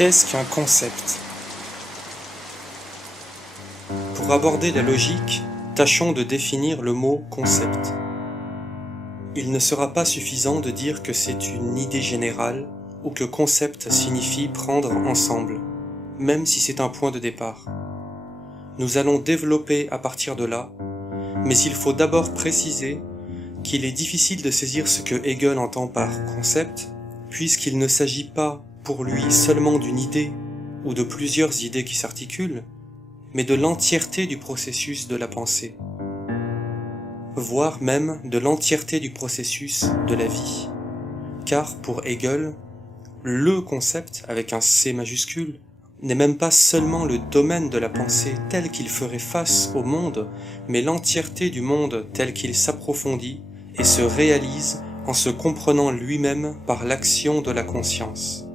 Qu'est-ce qu'un concept? Pour aborder la logique, tâchons de définir le mot concept. Il ne sera pas suffisant de dire que c'est une idée générale ou que concept signifie prendre ensemble, même si c'est un point de départ. Nous allons développer à partir de là, mais il faut d'abord préciser qu'il est difficile de saisir ce que Hegel entend par concept, puisqu'il ne s'agit pas pour lui seulement d'une idée ou de plusieurs idées qui s'articulent, mais de l'entièreté du processus de la pensée, voire même de l'entièreté du processus de la vie. Car pour Hegel, le concept, avec un C majuscule, n'est même pas seulement le domaine de la pensée tel qu'il ferait face au monde, mais l'entièreté du monde tel qu'il s'approfondit et se réalise en se comprenant lui-même par l'action de la conscience.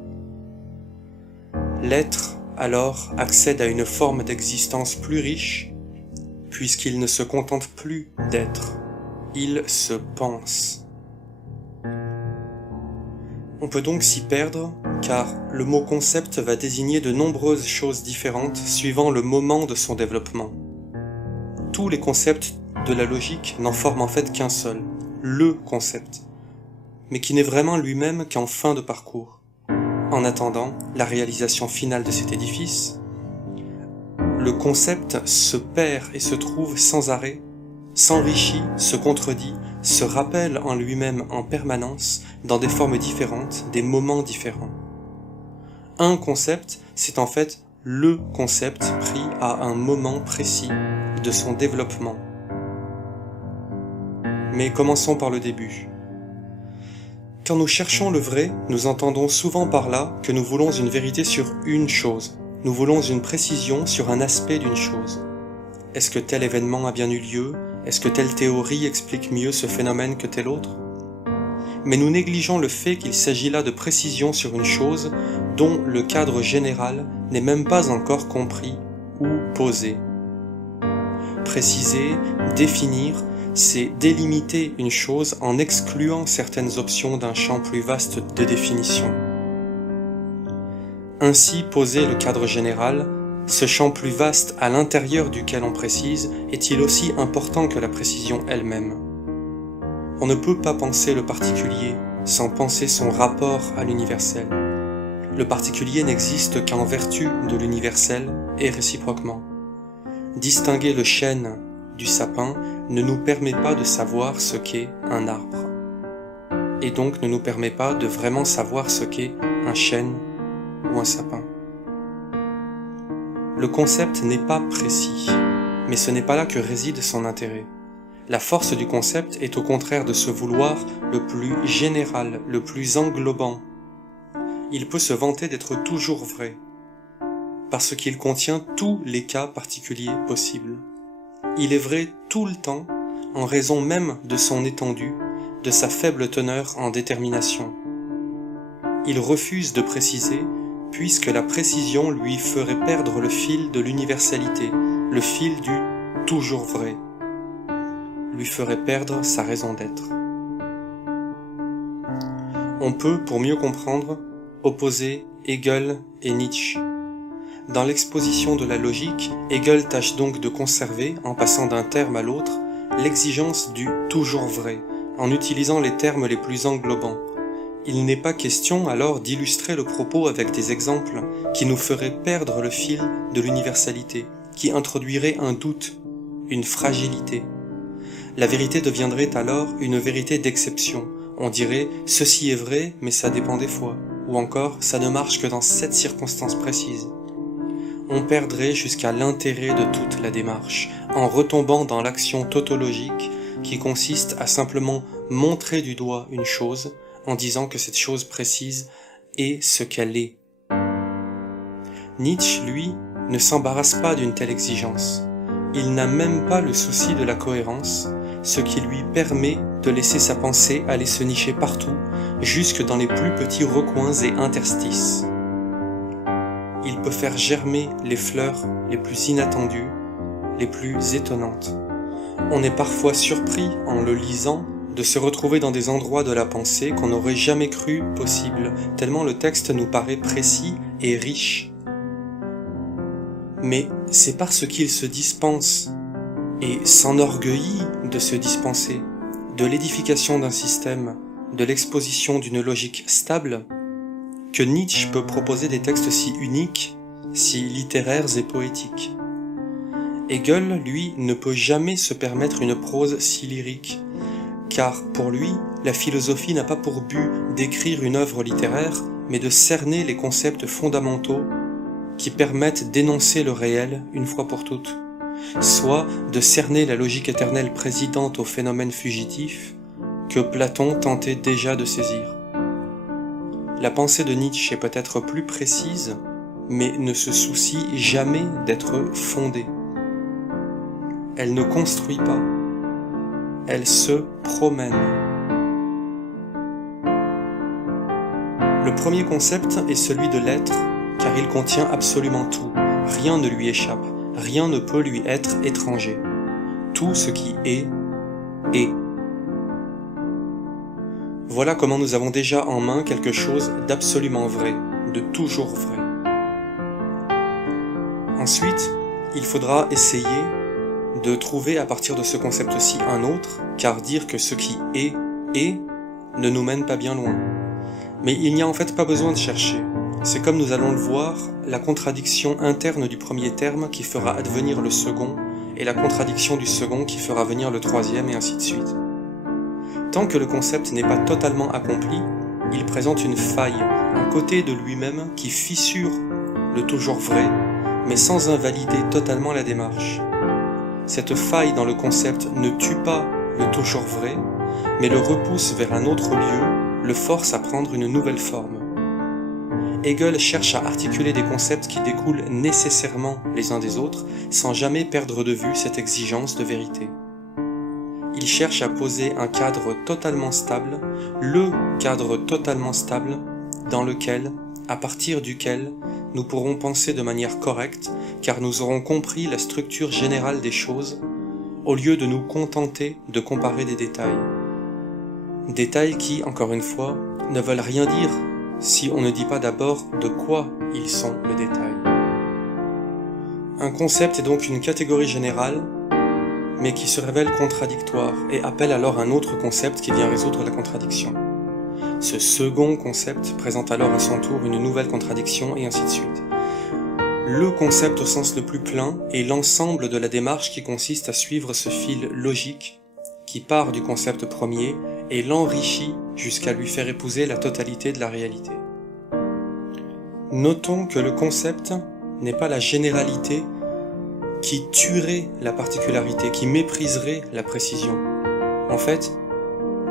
L'être, alors, accède à une forme d'existence plus riche, puisqu'il ne se contente plus d'être, il se pense. On peut donc s'y perdre, car le mot concept va désigner de nombreuses choses différentes suivant le moment de son développement. Tous les concepts de la logique n'en forment en fait qu'un seul, le concept, mais qui n'est vraiment lui-même qu'en fin de parcours. En attendant la réalisation finale de cet édifice, le concept se perd et se trouve sans arrêt, s'enrichit, se contredit, se rappelle en lui-même en permanence, dans des formes différentes, des moments différents. Un concept, c'est en fait le concept pris à un moment précis de son développement. Mais commençons par le début. Quand nous cherchons le vrai, nous entendons souvent par là que nous voulons une vérité sur une chose. Nous voulons une précision sur un aspect d'une chose. Est-ce que tel événement a bien eu lieu? Est-ce que telle théorie explique mieux ce phénomène que tel autre? Mais nous négligeons le fait qu'il s'agit là de précision sur une chose dont le cadre général n'est même pas encore compris ou posé. Préciser, définir, c'est délimiter une chose en excluant certaines options d'un champ plus vaste de définition. Ainsi, poser le cadre général, ce champ plus vaste à l'intérieur duquel on précise, est-il aussi important que la précision elle-même? On ne peut pas penser le particulier sans penser son rapport à l'universel. Le particulier n'existe qu'en vertu de l'universel et réciproquement. Distinguer le chêne du sapin ne nous permet pas de savoir ce qu'est un arbre, et donc ne nous permet pas de vraiment savoir ce qu'est un chêne ou un sapin. Le concept n'est pas précis, mais ce n'est pas là que réside son intérêt. La force du concept est au contraire de se vouloir le plus général, le plus englobant. Il peut se vanter d'être toujours vrai, parce qu'il contient tous les cas particuliers possibles. Il est vrai tout le temps, en raison même de son étendue, de sa faible teneur en détermination. Il refuse de préciser, puisque la précision lui ferait perdre le fil de l'universalité, le fil du toujours vrai, lui ferait perdre sa raison d'être. On peut, pour mieux comprendre, opposer Hegel et Nietzsche. Dans l'exposition de la logique, Hegel tâche donc de conserver, en passant d'un terme à l'autre, l'exigence du toujours vrai, en utilisant les termes les plus englobants. Il n'est pas question alors d'illustrer le propos avec des exemples qui nous feraient perdre le fil de l'universalité, qui introduiraient un doute, une fragilité. La vérité deviendrait alors une vérité d'exception. On dirait « ceci est vrai, mais ça dépend des fois », ou encore « ça ne marche que dans cette circonstance précise ». On perdrait jusqu'à l'intérêt de toute la démarche, en retombant dans l'action tautologique qui consiste à simplement montrer du doigt une chose, en disant que cette chose précise est ce qu'elle est. Nietzsche, lui, ne s'embarrasse pas d'une telle exigence. Il n'a même pas le souci de la cohérence, ce qui lui permet de laisser sa pensée aller se nicher partout, jusque dans les plus petits recoins et interstices. Il peut faire germer les fleurs les plus inattendues, les plus étonnantes. On est parfois surpris, en le lisant, de se retrouver dans des endroits de la pensée qu'on n'aurait jamais cru possible, tellement le texte nous paraît précis et riche. Mais c'est parce qu'il se dispense et s'enorgueillit de se dispenser, de l'édification d'un système, de l'exposition d'une logique stable, que Nietzsche peut proposer des textes si uniques, si littéraires et poétiques. Hegel, lui, ne peut jamais se permettre une prose si lyrique, car pour lui, la philosophie n'a pas pour but d'écrire une œuvre littéraire, mais de cerner les concepts fondamentaux qui permettent d'énoncer le réel une fois pour toutes, soit de cerner la logique éternelle présidente au phénomène fugitif que Platon tentait déjà de saisir. La pensée de Nietzsche est peut-être plus précise, mais ne se soucie jamais d'être fondée. Elle ne construit pas, elle se promène. Le premier concept est celui de l'être, car il contient absolument tout. Rien ne lui échappe, rien ne peut lui être étranger. Tout ce qui est, est. Voilà comment nous avons déjà en main quelque chose d'absolument vrai, de toujours vrai. Ensuite, il faudra essayer de trouver à partir de ce concept-ci un autre, car dire que ce qui est ne nous mène pas bien loin. Mais il n'y a en fait pas besoin de chercher. C'est comme nous allons le voir, la contradiction interne du premier terme qui fera advenir le second, et la contradiction du second qui fera venir le troisième, et ainsi de suite. Tant que le concept n'est pas totalement accompli, il présente une faille, un côté de lui-même qui fissure le toujours vrai, mais sans invalider totalement la démarche. Cette faille dans le concept ne tue pas le toujours vrai, mais le repousse vers un autre lieu, le force à prendre une nouvelle forme. Hegel cherche à articuler des concepts qui découlent nécessairement les uns des autres, sans jamais perdre de vue cette exigence de vérité. Il cherche à poser un cadre totalement stable, le cadre totalement stable, dans lequel, à partir duquel, nous pourrons penser de manière correcte, car nous aurons compris la structure générale des choses, au lieu de nous contenter de comparer des détails. Détails qui, encore une fois, ne veulent rien dire si on ne dit pas d'abord de quoi ils sont le détail. Un concept est donc une catégorie générale, mais qui se révèle contradictoire et appelle alors un autre concept qui vient résoudre la contradiction. Ce second concept présente alors à son tour une nouvelle contradiction et ainsi de suite. Le concept au sens le plus plein est l'ensemble de la démarche qui consiste à suivre ce fil logique qui part du concept premier et l'enrichit jusqu'à lui faire épouser la totalité de la réalité. Notons que le concept n'est pas la généralité qui tuerait la particularité, qui mépriserait la précision. En fait,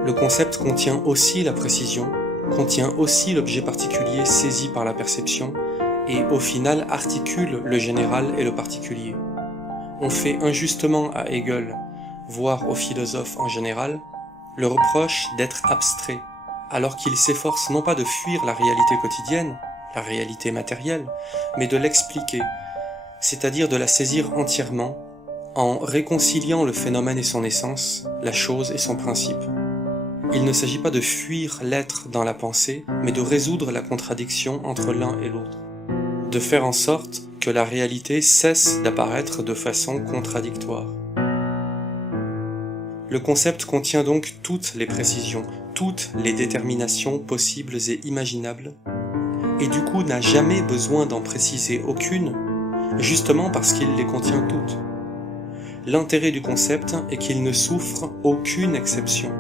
le concept contient aussi la précision, contient aussi l'objet particulier saisi par la perception, et au final articule le général et le particulier. On fait injustement à Hegel, voire aux philosophes en général, le reproche d'être abstrait, alors qu'il s'efforce non pas de fuir la réalité quotidienne, la réalité matérielle, mais de l'expliquer, c'est-à-dire de la saisir entièrement, en réconciliant le phénomène et son essence, la chose et son principe. Il ne s'agit pas de fuir l'être dans la pensée, mais de résoudre la contradiction entre l'un et l'autre, de faire en sorte que la réalité cesse d'apparaître de façon contradictoire. Le concept contient donc toutes les précisions, toutes les déterminations possibles et imaginables, et du coup n'a jamais besoin d'en préciser aucune, justement parce qu'il les contient toutes. L'intérêt du concept est qu'il ne souffre aucune exception,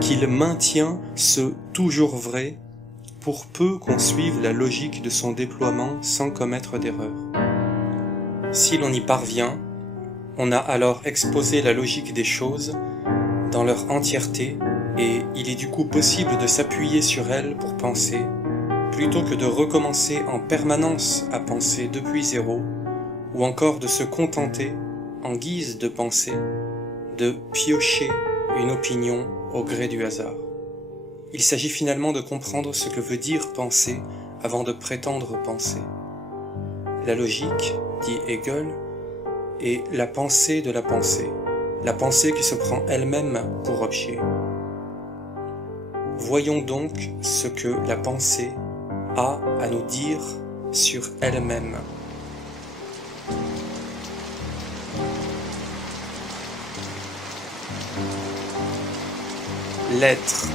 qu'il maintient ce toujours vrai pour peu qu'on suive la logique de son déploiement sans commettre d'erreur. Si l'on y parvient, on a alors exposé la logique des choses dans leur entièreté et il est du coup possible de s'appuyer sur elle pour penser, plutôt que de recommencer en permanence à penser depuis zéro, ou encore de se contenter, en guise de pensée, de piocher une opinion au gré du hasard. Il s'agit finalement de comprendre ce que veut dire penser avant de prétendre penser. La logique, dit Hegel, est la pensée de la pensée qui se prend elle-même pour objet. Voyons donc ce que la pensée a à nous dire sur elle-même. L'être.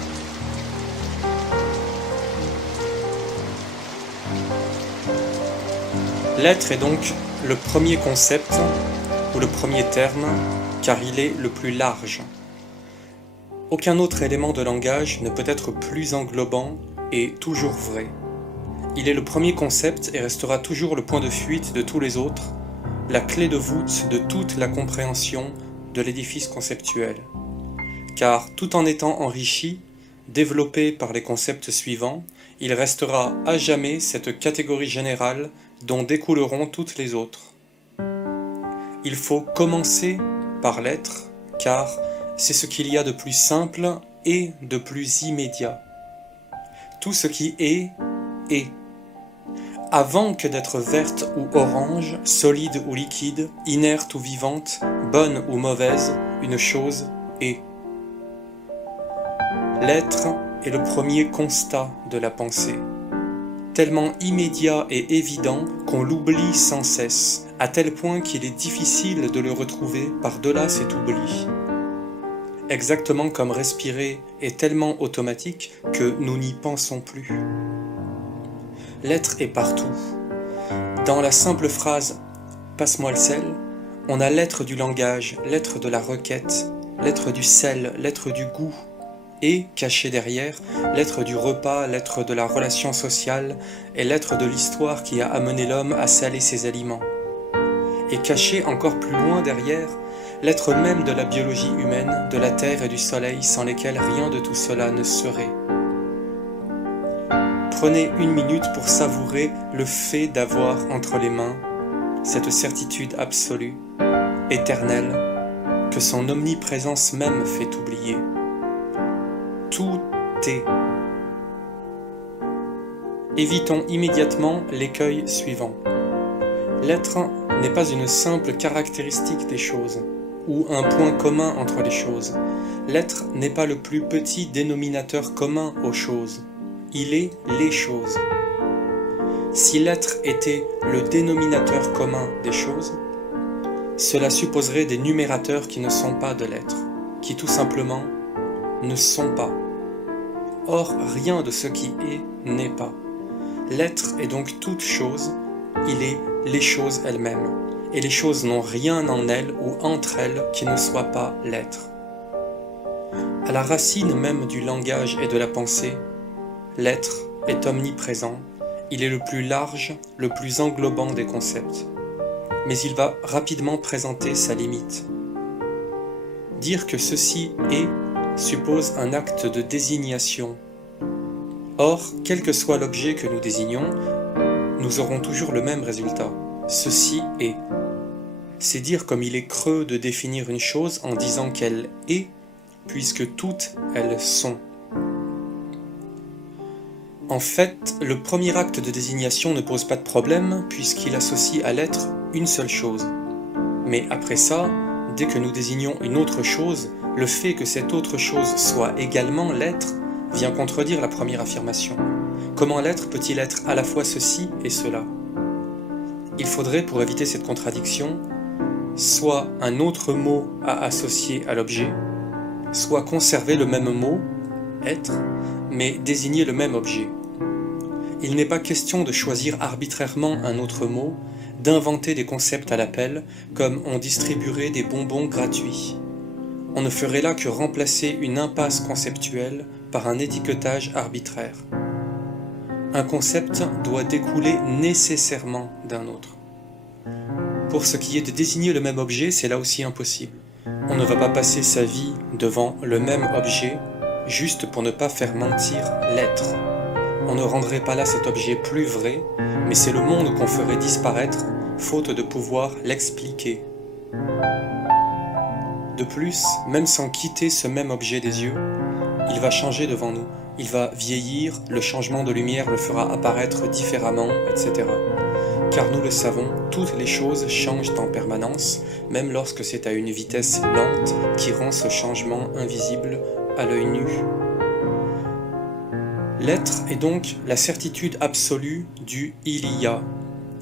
L'être est donc le premier concept ou le premier terme, car il est le plus large. Aucun autre élément de langage ne peut être plus englobant et toujours vrai. Il est le premier concept et restera toujours le point de fuite de tous les autres, la clé de voûte de toute la compréhension de l'édifice conceptuel. Car tout en étant enrichi, développé par les concepts suivants, il restera à jamais cette catégorie générale dont découleront toutes les autres. Il faut commencer par l'être, car c'est ce qu'il y a de plus simple et de plus immédiat. Tout ce qui est. Avant que d'être verte ou orange, solide ou liquide, inerte ou vivante, bonne ou mauvaise, une chose est. L'être est le premier constat de la pensée, tellement immédiat et évident qu'on l'oublie sans cesse, à tel point qu'il est difficile de le retrouver par-delà cet oubli. Exactement comme respirer est tellement automatique que nous n'y pensons plus. L'être est partout. Dans la simple phrase « passe-moi le sel », on a l'être du langage, l'être de la requête, l'être du sel, l'être du goût, et, caché derrière, l'être du repas, l'être de la relation sociale et l'être de l'histoire qui a amené l'homme à saler ses aliments. Et caché encore plus loin derrière, l'être même de la biologie humaine, de la terre et du soleil sans lesquels rien de tout cela ne serait. Prenez une minute pour savourer le fait d'avoir entre les mains cette certitude absolue, éternelle, que son omniprésence même fait oublier. Tout est. Évitons immédiatement l'écueil suivant. L'être n'est pas une simple caractéristique des choses, ou un point commun entre les choses. L'être n'est pas le plus petit dénominateur commun aux choses. Il est les choses. Si l'être était le dénominateur commun des choses, cela supposerait des numérateurs qui ne sont pas de l'être, qui tout simplement ne sont pas. Or, rien de ce qui est n'est pas. L'être est donc toute chose, il est les choses elles-mêmes, et les choses n'ont rien en elles ou entre elles qui ne soit pas l'être. À la racine même du langage et de la pensée, l'être est omniprésent, il est le plus large, le plus englobant des concepts. Mais il va rapidement présenter sa limite. Dire que ceci est suppose un acte de désignation. Or, quel que soit l'objet que nous désignons, nous aurons toujours le même résultat. Ceci est. C'est dire comme il est creux de définir une chose en disant qu'elle est, puisque toutes elles sont. En fait, le premier acte de désignation ne pose pas de problème, puisqu'il associe à l'être une seule chose. Mais après ça, dès que nous désignons une autre chose, le fait que cette autre chose soit également l'être vient contredire la première affirmation. Comment l'être peut-il être à la fois ceci et cela? Il faudrait, pour éviter cette contradiction, soit un autre mot à associer à l'objet, soit conserver le même mot, être, mais désigner le même objet. Il n'est pas question de choisir arbitrairement un autre mot, d'inventer des concepts à l'appel, comme on distribuerait des bonbons gratuits. On ne ferait là que remplacer une impasse conceptuelle par un étiquetage arbitraire. Un concept doit découler nécessairement d'un autre. Pour ce qui est de désigner le même objet, c'est là aussi impossible. On ne va pas passer sa vie devant le même objet juste pour ne pas faire mentir l'être. On ne rendrait pas là cet objet plus vrai, mais c'est le monde qu'on ferait disparaître, faute de pouvoir l'expliquer. De plus, même sans quitter ce même objet des yeux, il va changer devant nous, il va vieillir, le changement de lumière le fera apparaître différemment, etc. Car nous le savons, toutes les choses changent en permanence, même lorsque c'est à une vitesse lente qui rend ce changement invisible à l'œil nu. L'être est donc la certitude absolue du « il y a »,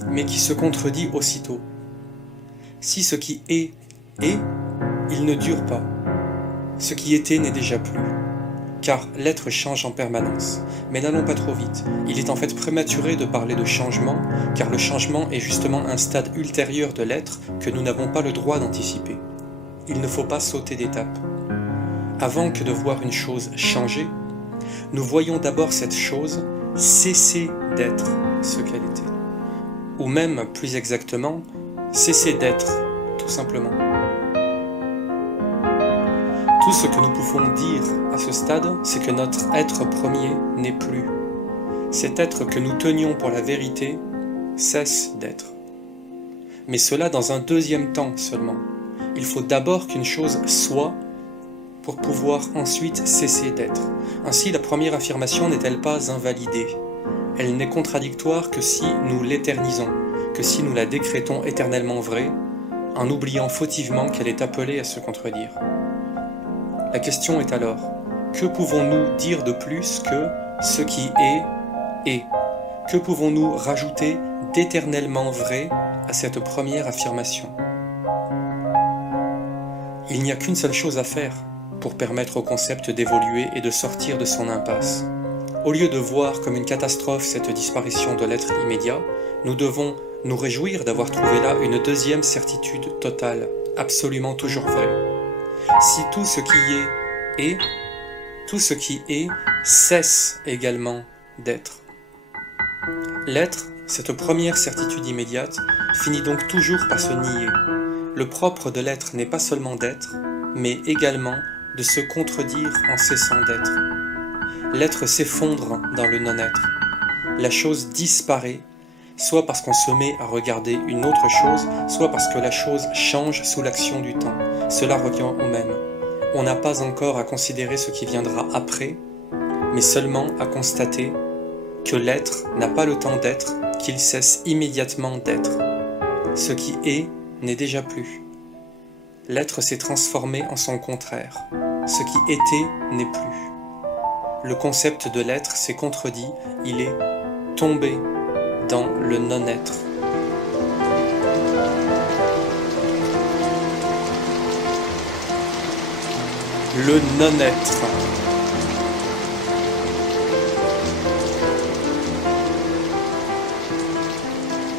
mais qui se contredit aussitôt. Si ce qui est, il ne dure pas. Ce qui était n'est déjà plus. Car l'être change en permanence. Mais n'allons pas trop vite. Il est en fait prématuré de parler de changement, car le changement est justement un stade ultérieur de l'être que nous n'avons pas le droit d'anticiper. Il ne faut pas sauter d'étape. Avant que de voir une chose changer, nous voyons d'abord cette chose cesser d'être ce qu'elle était. Ou même, plus exactement, cesser d'être, tout simplement. Tout ce que nous pouvons dire à ce stade, c'est que notre être premier n'est plus. Cet être que nous tenions pour la vérité cesse d'être. Mais cela dans un deuxième temps seulement. Il faut d'abord qu'une chose soit pour pouvoir ensuite cesser d'être. Ainsi, la première affirmation n'est-elle pas invalidée? Elle n'est contradictoire que si nous l'éternisons, que si nous la décrétons éternellement vraie, en oubliant fautivement qu'elle est appelée à se contredire. La question est alors, que pouvons-nous dire de plus que ce qui est? Que pouvons-nous rajouter d'éternellement vrai à cette première affirmation? Il n'y a qu'une seule chose à faire pour permettre au concept d'évoluer et de sortir de son impasse. Au lieu de voir comme une catastrophe cette disparition de l'être immédiat, nous devons nous réjouir d'avoir trouvé là une deuxième certitude totale, absolument toujours vraie. Si tout ce qui est, tout ce qui est cesse également d'être. L'être, cette première certitude immédiate, finit donc toujours par se nier. Le propre de l'être n'est pas seulement d'être, mais également de se contredire en cessant d'être. L'être s'effondre dans le non-être. La chose disparaît, soit parce qu'on se met à regarder une autre chose, soit parce que la chose change sous l'action du temps. Cela revient au même. On n'a pas encore à considérer ce qui viendra après, mais seulement à constater que l'être n'a pas le temps d'être, qu'il cesse immédiatement d'être. Ce qui est n'est déjà plus. L'être s'est transformé en son contraire. Ce qui était n'est plus. Le concept de l'être s'est contredit, il est tombé dans le non-être. Le non-être.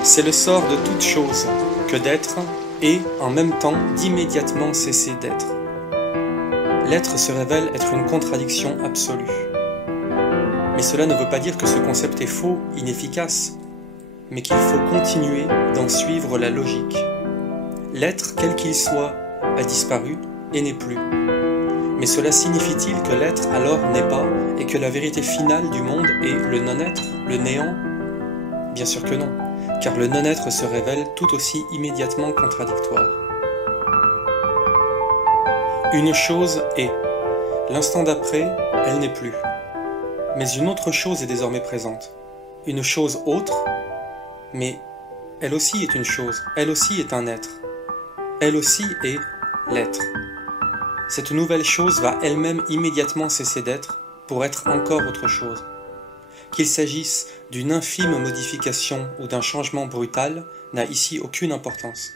C'est le sort de toute chose que d'être et, en même temps, d'immédiatement cesser d'être. L'être se révèle être une contradiction absolue. Mais cela ne veut pas dire que ce concept est faux, inefficace, mais qu'il faut continuer d'en suivre la logique. L'être, quel qu'il soit, a disparu et n'est plus. Mais cela signifie-t-il que l'être alors n'est pas et que la vérité finale du monde est le non-être, le néant? Bien sûr que non, car le non-être se révèle tout aussi immédiatement contradictoire. Une chose est. L'instant d'après, elle n'est plus. Mais une autre chose est désormais présente. Une chose autre, mais elle aussi est une chose, elle aussi est un être. Elle aussi est l'être. Cette nouvelle chose va elle-même immédiatement cesser d'être pour être encore autre chose. Qu'il s'agisse d'une infime modification ou d'un changement brutal n'a ici aucune importance.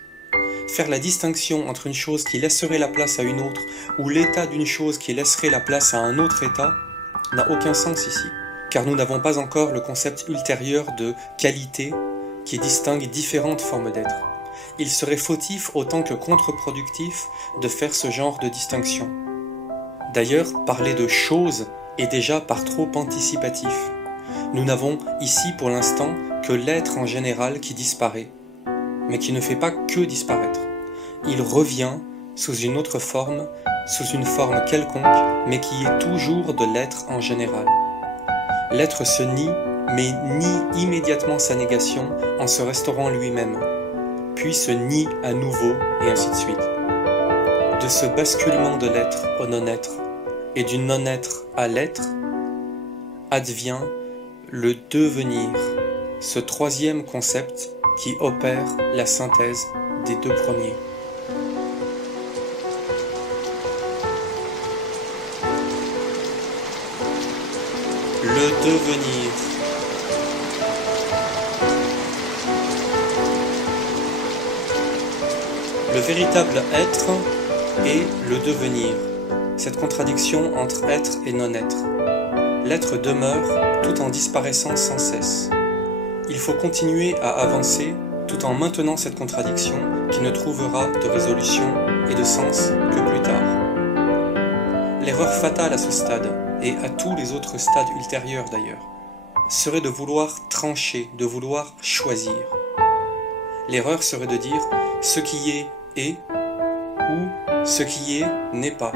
Faire la distinction entre une chose qui laisserait la place à une autre ou l'état d'une chose qui laisserait la place à un autre état n'a aucun sens ici, car nous n'avons pas encore le concept ultérieur de qualité qui distingue différentes formes d'être. Il serait fautif autant que contre-productif de faire ce genre de distinction. D'ailleurs, parler de choses est déjà par trop anticipatif. Nous n'avons ici pour l'instant que l'être en général qui disparaît, mais qui ne fait pas que disparaître. Il revient sous une autre forme, sous une forme quelconque, mais qui est toujours de l'être en général. L'être se nie, mais nie immédiatement sa négation en se restaurant lui-même, puis se nie à nouveau, et ainsi de suite. De ce basculement de l'être au non-être, et du non-être à l'être, advient le devenir, ce troisième concept qui opère la synthèse des deux premiers. le devenir. Le véritable être est le devenir, cette contradiction entre être et non-être. L'être demeure tout en disparaissant sans cesse. Il faut continuer à avancer tout en maintenant cette contradiction qui ne trouvera de résolution et de sens que plus tard. L'erreur fatale à ce stade, et à tous les autres stades ultérieurs d'ailleurs, serait de vouloir trancher, de vouloir choisir. L'erreur serait de dire ce qui est ou ce qui est n'est pas.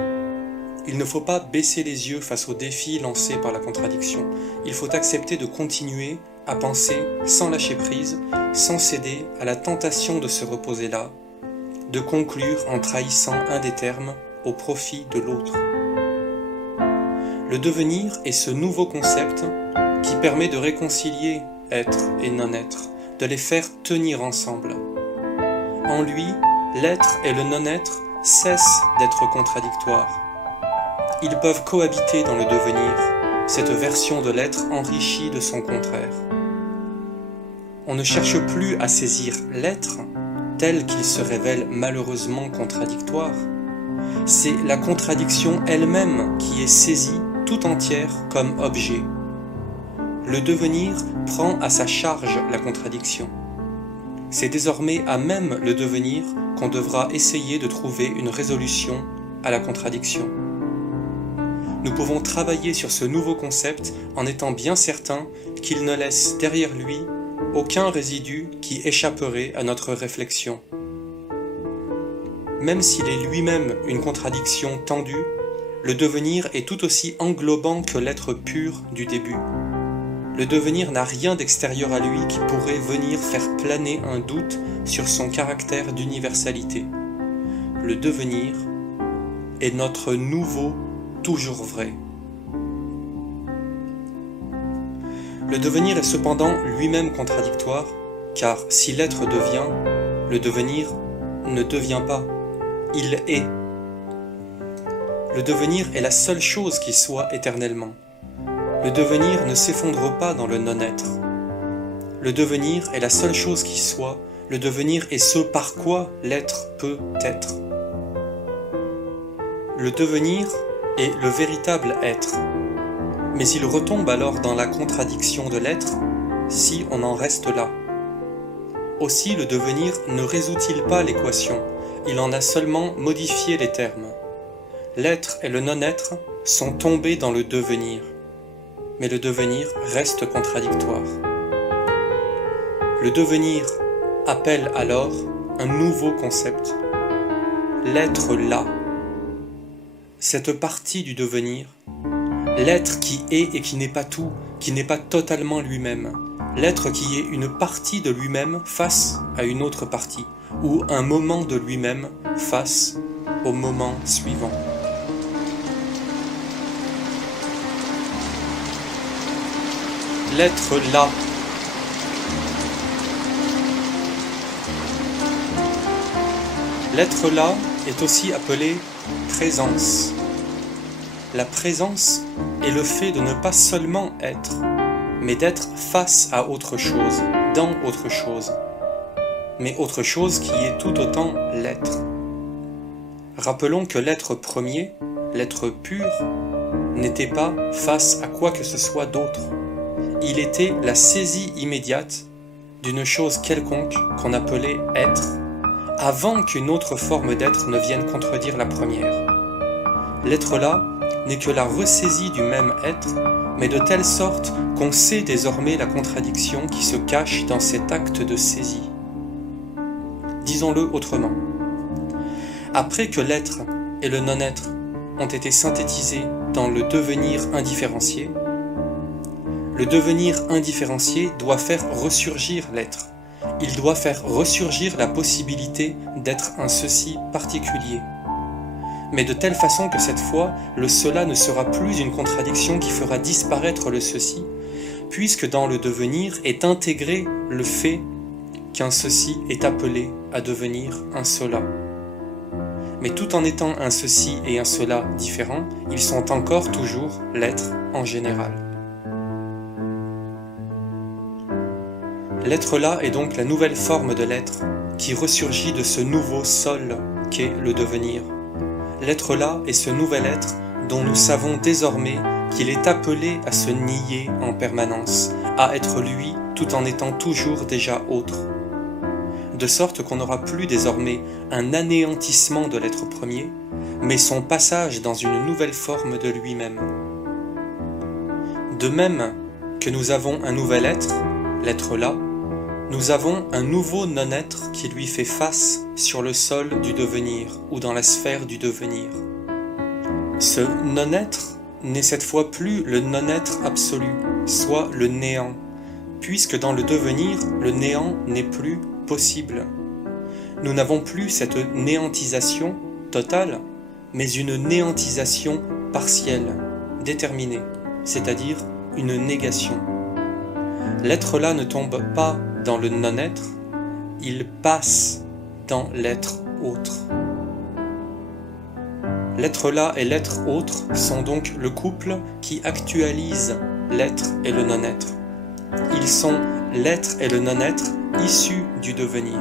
Il ne faut pas baisser les yeux face aux défis lancés par la contradiction. Il faut accepter de continuer à penser sans lâcher prise, sans céder à la tentation de se reposer là, de conclure en trahissant un des termes au profit de l'autre. Le devenir est ce nouveau concept qui permet de réconcilier être et non-être, de les faire tenir ensemble. En lui, l'être et le non-être cessent d'être contradictoires. Ils peuvent cohabiter dans le devenir, cette version de l'être enrichie de son contraire. On ne cherche plus à saisir l'être tel qu'il se révèle malheureusement contradictoire. C'est la contradiction elle-même qui est saisie tout entière comme objet. Le devenir prend à sa charge la contradiction. C'est désormais à même le devenir qu'on devra essayer de trouver une résolution à la contradiction. Nous pouvons travailler sur ce nouveau concept en étant bien certains qu'il ne laisse derrière lui aucun résidu qui échapperait à notre réflexion. Même s'il est lui-même une contradiction tendue, le devenir est tout aussi englobant que l'être pur du début. Le devenir n'a rien d'extérieur à lui qui pourrait venir faire planer un doute sur son caractère d'universalité. Le devenir est notre nouveau toujours vrai. Le devenir est cependant lui-même contradictoire, car si l'être devient, le devenir ne devient pas, il est. Le devenir est la seule chose qui soit éternellement. Le devenir ne s'effondre pas dans le non-être. Le devenir est la seule chose qui soit, le devenir est ce par quoi l'être peut être. Le devenir est le véritable être, mais il retombe alors dans la contradiction de l'être si on en reste là. Aussi le devenir ne résout-il pas l'équation, il en a seulement modifié les termes. L'être et le non-être sont tombés dans le devenir, mais le devenir reste contradictoire. Le devenir appelle alors un nouveau concept, l'être là. Cette partie du devenir, l'être qui est et qui n'est pas tout, qui n'est pas totalement lui-même, l'être qui est une partie de lui-même face à une autre partie, ou un moment de lui-même face au moment suivant. L'être là. L'être là est aussi appelé présence. La présence est le fait de ne pas seulement être, mais d'être face à autre chose, dans autre chose, mais autre chose qui est tout autant l'être. Rappelons que l'être premier, l'être pur, n'était pas face à quoi que ce soit d'autre. Il était la saisie immédiate d'une chose quelconque qu'on appelait être, avant qu'une autre forme d'être ne vienne contredire la première. L'être là n'est que la ressaisie du même être, mais de telle sorte qu'on sait désormais la contradiction qui se cache dans cet acte de saisie. Disons-le autrement. Après que l'être et le non-être ont été synthétisés dans le devenir indifférencié, le devenir indifférencié doit faire ressurgir l'être. Il doit faire ressurgir la possibilité d'être un ceci particulier. Mais de telle façon que cette fois, le cela ne sera plus une contradiction qui fera disparaître le ceci, puisque dans le devenir est intégré le fait qu'un ceci est appelé à devenir un cela. Mais tout en étant un ceci et un cela différents, ils sont encore toujours l'être en général. L'être là est donc la nouvelle forme de l'être qui ressurgit de ce nouveau sol qu'est le devenir. L'être là est ce nouvel être dont nous savons désormais qu'il est appelé à se nier en permanence, à être lui tout en étant toujours déjà autre. De sorte qu'on n'aura plus désormais un anéantissement de l'être premier, mais son passage dans une nouvelle forme de lui-même. De même que nous avons un nouvel être, l'être là, nous avons un nouveau non-être qui lui fait face sur le sol du devenir ou dans la sphère du devenir. Ce non-être n'est cette fois plus le non-être absolu, soit le néant, puisque dans le devenir, le néant n'est plus possible. Nous n'avons plus cette néantisation totale, mais une néantisation partielle, déterminée, c'est-à-dire une négation. L'être là ne tombe pas dans le non-être, il passe dans l'être autre. L'être là et l'être autre sont donc le couple qui actualise l'être et le non-être. Ils sont l'être et le non-être issus du devenir.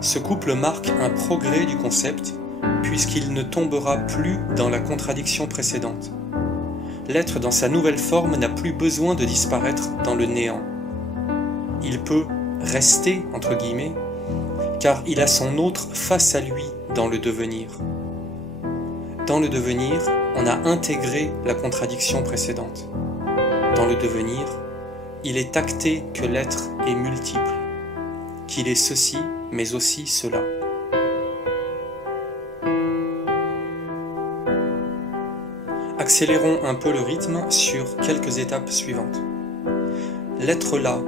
Ce couple marque un progrès du concept, puisqu'il ne tombera plus dans la contradiction précédente. L'être dans sa nouvelle forme n'a plus besoin de disparaître dans le néant. Il peut rester, entre guillemets, car il a son autre face à lui dans le devenir. Dans le devenir, on a intégré la contradiction précédente. Dans le devenir, il est acté que l'être est multiple, qu'il est ceci, mais aussi cela. Accélérons un peu le rythme sur quelques étapes suivantes. L'être là,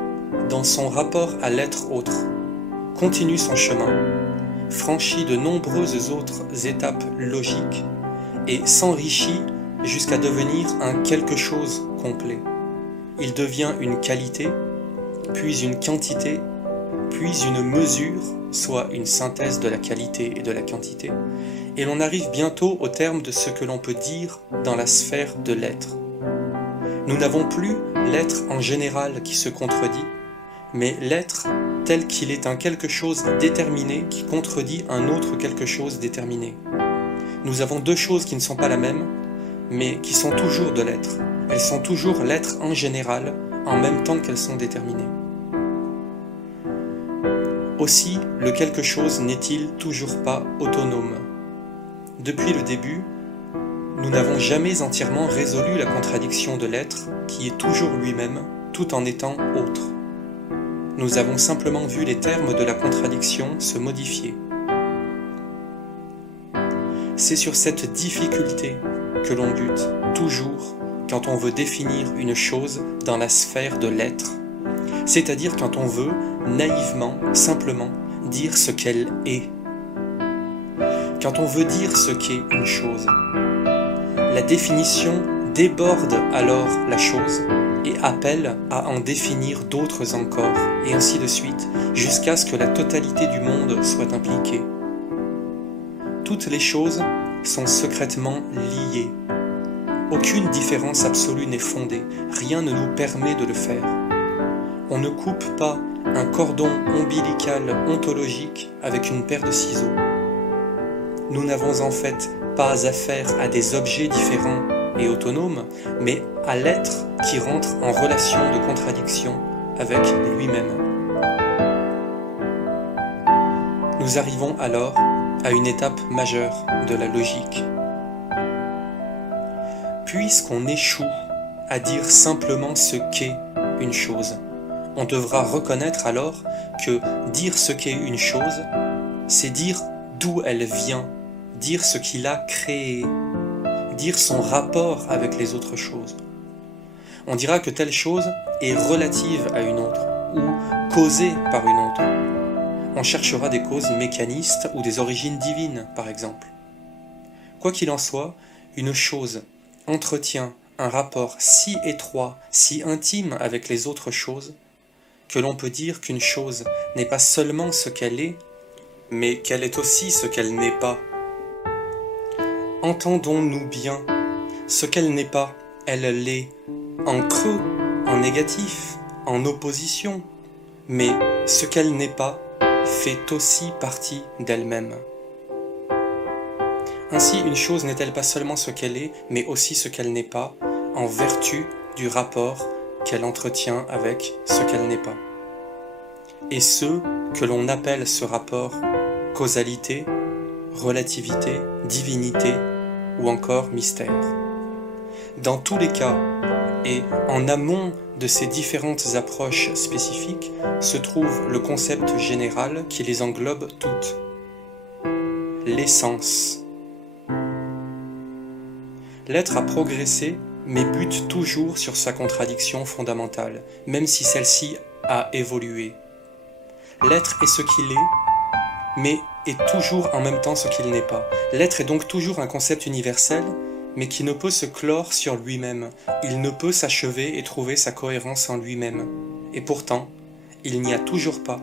dans son rapport à l'être autre, continue son chemin, franchit de nombreuses autres étapes logiques et s'enrichit jusqu'à devenir un quelque chose complet. Il devient une qualité, puis une quantité, puis une mesure, soit une synthèse de la qualité et de la quantité, et l'on arrive bientôt au terme de ce que l'on peut dire dans la sphère de l'être. Nous n'avons plus l'être en général qui se contredit, mais l'être tel qu'il est un quelque chose déterminé qui contredit un autre quelque chose déterminé. Nous avons deux choses qui ne sont pas la même, mais qui sont toujours de l'être. Elles sont toujours l'être en général, en même temps qu'elles sont déterminées. Aussi, le quelque chose n'est-il toujours pas autonome? Depuis le début, nous n'avons jamais entièrement résolu la contradiction de l'être qui est toujours lui-même, tout en étant autre. Nous avons simplement vu les termes de la contradiction se modifier. C'est sur cette difficulté que l'on bute, toujours, quand on veut définir une chose dans la sphère de l'être, c'est-à-dire quand on veut, naïvement, simplement, dire ce qu'elle est. Quand on veut dire ce qu'est une chose. La définition déborde alors la chose et appelle à en définir d'autres encore, et ainsi de suite, jusqu'à ce que la totalité du monde soit impliquée. Toutes les choses sont secrètement liées. Aucune différence absolue n'est fondée, rien ne nous permet de le faire. On ne coupe pas un cordon ombilical ontologique avec une paire de ciseaux. Nous n'avons en fait pas affaire à des objets différents et autonomes, mais à l'être qui rentre en relation de contradiction avec lui-même. Nous arrivons alors à une étape majeure de la logique. Puisqu'on échoue à dire simplement ce qu'est une chose, on devra reconnaître alors que dire ce qu'est une chose, c'est dire d'où elle vient, dire ce qui l'a créée, dire son rapport avec les autres choses. On dira que telle chose est relative à une autre, ou causée par une autre. On cherchera des causes mécanistes ou des origines divines, par exemple. Quoi qu'il en soit, une chose entretient un rapport si étroit, si intime avec les autres choses, que l'on peut dire qu'une chose n'est pas seulement ce qu'elle est, mais qu'elle est aussi ce qu'elle n'est pas. Entendons-nous bien, ce qu'elle n'est pas, elle l'est, en creux, en négatif, en opposition, mais ce qu'elle n'est pas fait aussi partie d'elle-même. Ainsi, une chose n'est-elle pas seulement ce qu'elle est, mais aussi ce qu'elle n'est pas, en vertu du rapport qu'elle entretient avec ce qu'elle n'est pas. Et ce que l'on appelle ce rapport causalité, relativité, divinité ou encore mystère. Dans tous les cas, et en amont de ces différentes approches spécifiques, se trouve le concept général qui les englobe toutes. L'essence. L'être a progressé, mais bute toujours sur sa contradiction fondamentale, même si celle-ci a évolué. L'être est ce qu'il est, mais est toujours en même temps ce qu'il n'est pas. L'être est donc toujours un concept universel, mais qui ne peut se clore sur lui-même. Il ne peut s'achever et trouver sa cohérence en lui-même. Et pourtant, il n'y a toujours pas,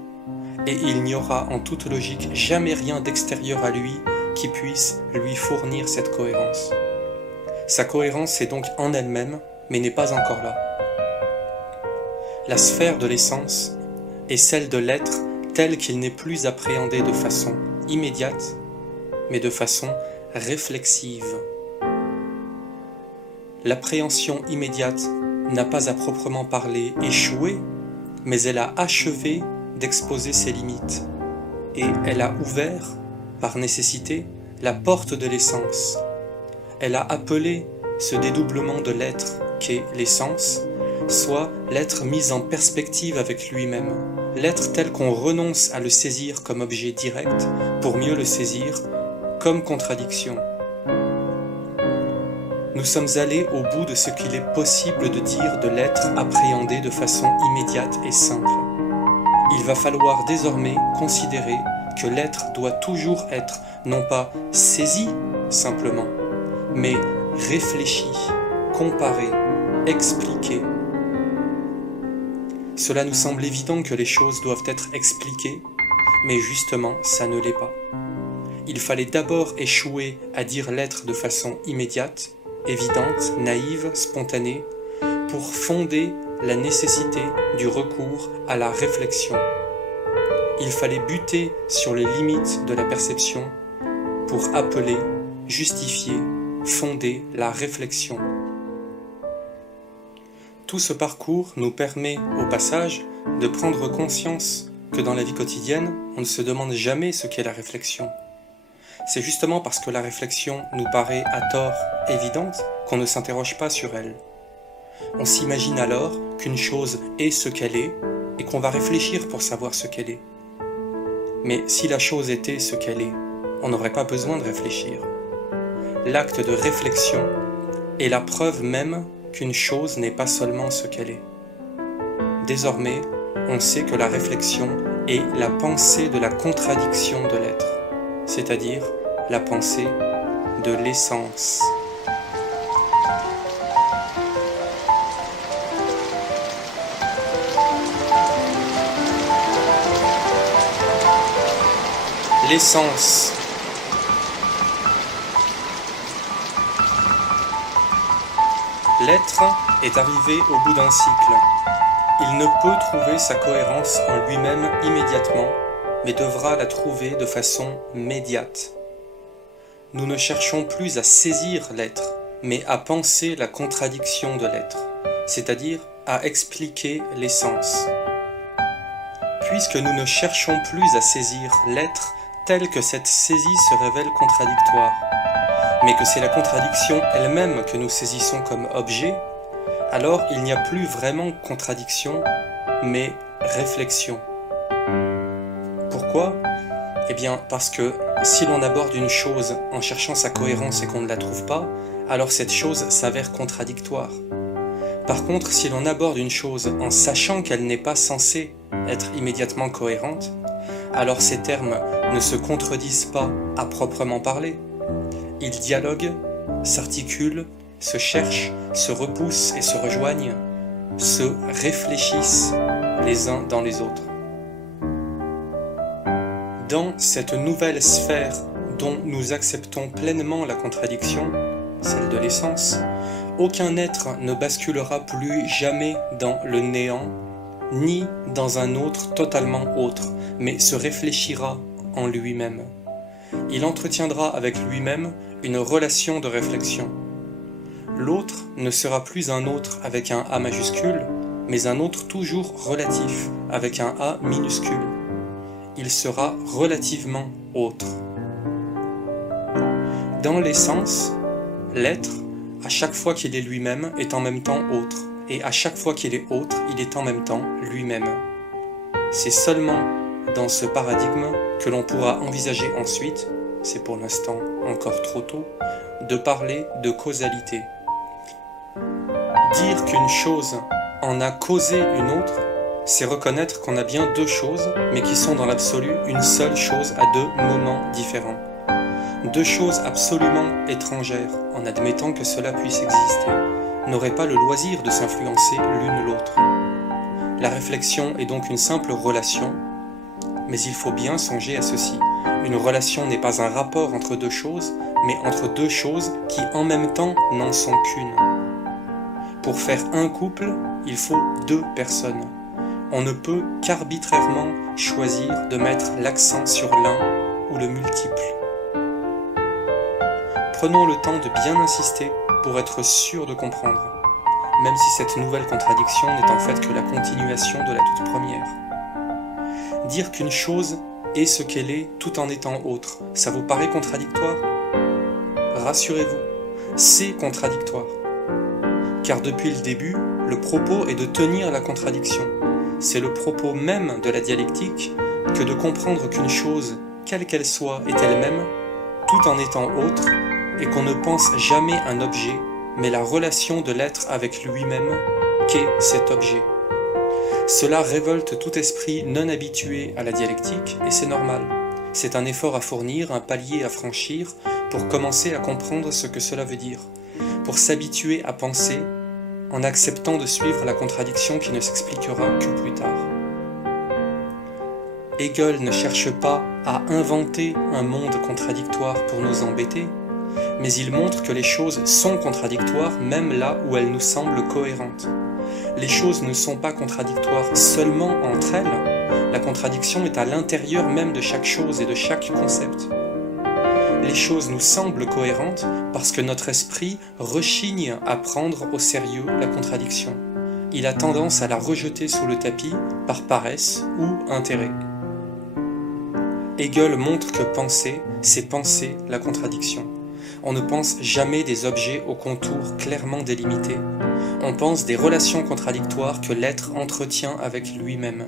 et il n'y aura en toute logique jamais rien d'extérieur à lui qui puisse lui fournir cette cohérence. Sa cohérence est donc en elle-même, mais n'est pas encore là. La sphère de l'essence est celle de l'être tel qu'il n'est plus appréhendé de façon immédiate, mais de façon réflexive. L'appréhension immédiate n'a pas à proprement parler échoué, mais elle a achevé d'exposer ses limites, et elle a ouvert, par nécessité, la porte de l'essence. Elle a appelé ce dédoublement de l'être qu'est l'essence, soit l'être mis en perspective avec lui-même, l'être tel qu'on renonce à le saisir comme objet direct pour mieux le saisir comme contradiction. Nous sommes allés au bout de ce qu'il est possible de dire de l'être appréhendé de façon immédiate et simple. Il va falloir désormais considérer que l'être doit toujours être non pas saisi simplement, mais réfléchi, comparé, expliqué. Cela nous semble évident que les choses doivent être expliquées, mais justement, ça ne l'est pas. Il fallait d'abord échouer à dire l'être de façon immédiate, évidente, naïve, spontanée, pour fonder la nécessité du recours à la réflexion. Il fallait buter sur les limites de la perception pour appeler, justifier, fonder la réflexion. Tout ce parcours nous permet, au passage, de prendre conscience que dans la vie quotidienne, on ne se demande jamais ce qu'est la réflexion. C'est justement parce que la réflexion nous paraît à tort évidente qu'on ne s'interroge pas sur elle. On s'imagine alors qu'une chose est ce qu'elle est et qu'on va réfléchir pour savoir ce qu'elle est. Mais si la chose était ce qu'elle est, on n'aurait pas besoin de réfléchir. L'acte de réflexion est la preuve même qu'une chose n'est pas seulement ce qu'elle est. Désormais, on sait que la réflexion est la pensée de la contradiction de l'être, c'est-à-dire la pensée de l'essence. L'essence. L'être est arrivé au bout d'un cycle. Il ne peut trouver sa cohérence en lui-même immédiatement, mais devra la trouver de façon médiate. Nous ne cherchons plus à saisir l'être, mais à penser la contradiction de l'être, c'est-à-dire à expliquer l'essence. Puisque nous ne cherchons plus à saisir l'être tel que cette saisie se révèle contradictoire, mais que c'est la contradiction elle-même que nous saisissons comme objet, alors il n'y a plus vraiment contradiction, mais réflexion. Pourquoi ? Eh bien, parce que si l'on aborde une chose en cherchant sa cohérence et qu'on ne la trouve pas, alors cette chose s'avère contradictoire. Par contre, si l'on aborde une chose en sachant qu'elle n'est pas censée être immédiatement cohérente, alors ces termes ne se contredisent pas à proprement parler. Ils dialoguent, s'articulent, se cherchent, se repoussent et se rejoignent, se réfléchissent les uns dans les autres. Dans cette nouvelle sphère dont nous acceptons pleinement la contradiction, celle de l'essence, aucun être ne basculera plus jamais dans le néant, ni dans un autre totalement autre, mais se réfléchira en lui-même. Il entretiendra avec lui-même une relation de réflexion. L'autre ne sera plus un autre avec un A majuscule, mais un autre toujours relatif avec un A minuscule. Il sera relativement autre. Dans l'essence, l'être, à chaque fois qu'il est lui-même, est en même temps autre, et à chaque fois qu'il est autre, il est en même temps lui-même. C'est seulement dans ce paradigme que l'on pourra envisager ensuite, c'est pour l'instant encore trop tôt, de parler de causalité. Dire qu'une chose en a causé une autre, c'est reconnaître qu'on a bien deux choses, mais qui sont dans l'absolu une seule chose à deux moments différents. Deux choses absolument étrangères, en admettant que cela puisse exister, n'auraient pas le loisir de s'influencer l'une l'autre. La réflexion est donc une simple relation, mais il faut bien songer à ceci. Une relation n'est pas un rapport entre deux choses, mais entre deux choses qui en même temps n'en sont qu'une. Pour faire un couple, il faut deux personnes. On ne peut qu'arbitrairement choisir de mettre l'accent sur l'un ou le multiple. Prenons le temps de bien insister pour être sûr de comprendre, même si cette nouvelle contradiction n'est en fait que la continuation de la toute première. Dire qu'une chose est ce qu'elle est tout en étant autre, ça vous paraît contradictoire ? Rassurez-vous, c'est contradictoire. Car depuis le début, le propos est de tenir la contradiction. C'est le propos même de la dialectique que de comprendre qu'une chose, quelle qu'elle soit, est elle-même, tout en étant autre, et qu'on ne pense jamais un objet, mais la relation de l'être avec lui-même qu'est cet objet. Cela révolte tout esprit non habitué à la dialectique, et c'est normal. C'est un effort à fournir, un palier à franchir, pour commencer à comprendre ce que cela veut dire, pour s'habituer à penser, en acceptant de suivre la contradiction qui ne s'expliquera que plus tard. Hegel ne cherche pas à inventer un monde contradictoire pour nous embêter, mais il montre que les choses sont contradictoires même là où elles nous semblent cohérentes. Les choses ne sont pas contradictoires seulement entre elles, la contradiction est à l'intérieur même de chaque chose et de chaque concept. Les choses nous semblent cohérentes parce que notre esprit rechigne à prendre au sérieux la contradiction. Il a tendance à la rejeter sous le tapis par paresse ou intérêt. Hegel montre que penser, c'est penser la contradiction. On ne pense jamais des objets aux contours clairement délimités. On pense des relations contradictoires que l'être entretient avec lui-même.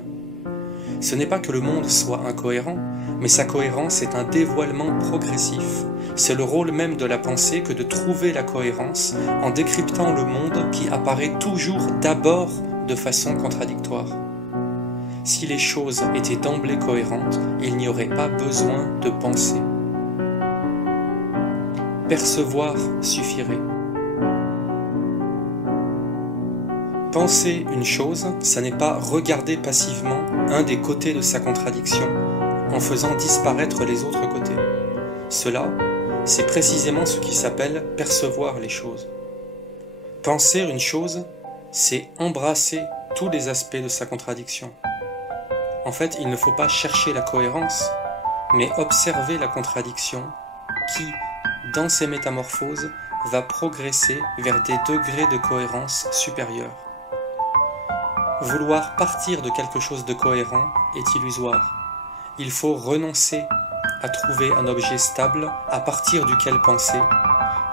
Ce n'est pas que le monde soit incohérent, mais sa cohérence est un dévoilement progressif. C'est le rôle même de la pensée que de trouver la cohérence en décryptant le monde qui apparaît toujours d'abord de façon contradictoire. Si les choses étaient d'emblée cohérentes, il n'y aurait pas besoin de penser. Percevoir suffirait. Penser une chose, ça n'est pas regarder passivement un des côtés de sa contradiction en faisant disparaître les autres côtés. Cela, c'est précisément ce qui s'appelle percevoir les choses. Penser une chose, c'est embrasser tous les aspects de sa contradiction. En fait, il ne faut pas chercher la cohérence, mais observer la contradiction qui, dans ses métamorphoses, va progresser vers des degrés de cohérence supérieurs. Vouloir partir de quelque chose de cohérent est illusoire. Il faut renoncer à trouver un objet stable à partir duquel penser,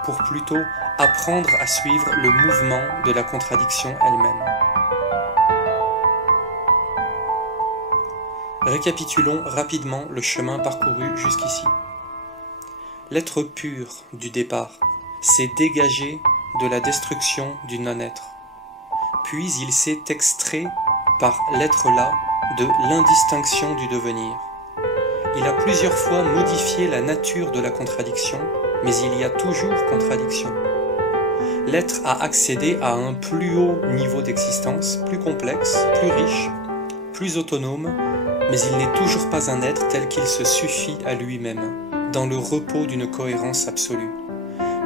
pour plutôt apprendre à suivre le mouvement de la contradiction elle-même. Récapitulons rapidement le chemin parcouru jusqu'ici. L'être pur du départ s'est dégagé de la destruction du non-être. Puis il s'est extrait par l'être là de l'indistinction du devenir. Il a plusieurs fois modifié la nature de la contradiction, mais il y a toujours contradiction. L'être a accédé à un plus haut niveau d'existence, plus complexe, plus riche, plus autonome, mais il n'est toujours pas un être tel qu'il se suffit à lui-même, dans le repos d'une cohérence absolue.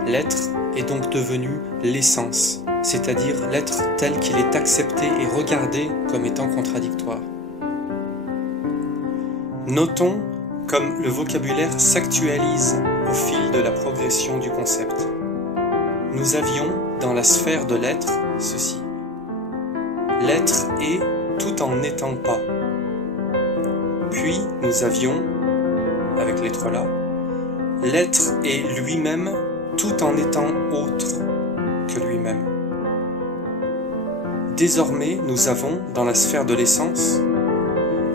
L'être est donc devenu l'essence, c'est-à-dire l'être tel qu'il est accepté et regardé comme étant contradictoire. Notons comme le vocabulaire s'actualise au fil de la progression du concept. Nous avions, dans la sphère de l'être, ceci. L'être est tout en n'étant pas. Puis nous avions, avec l'être là, l'être est lui-même tout en étant autre que lui-même. Désormais, nous avons, dans la sphère de l'essence,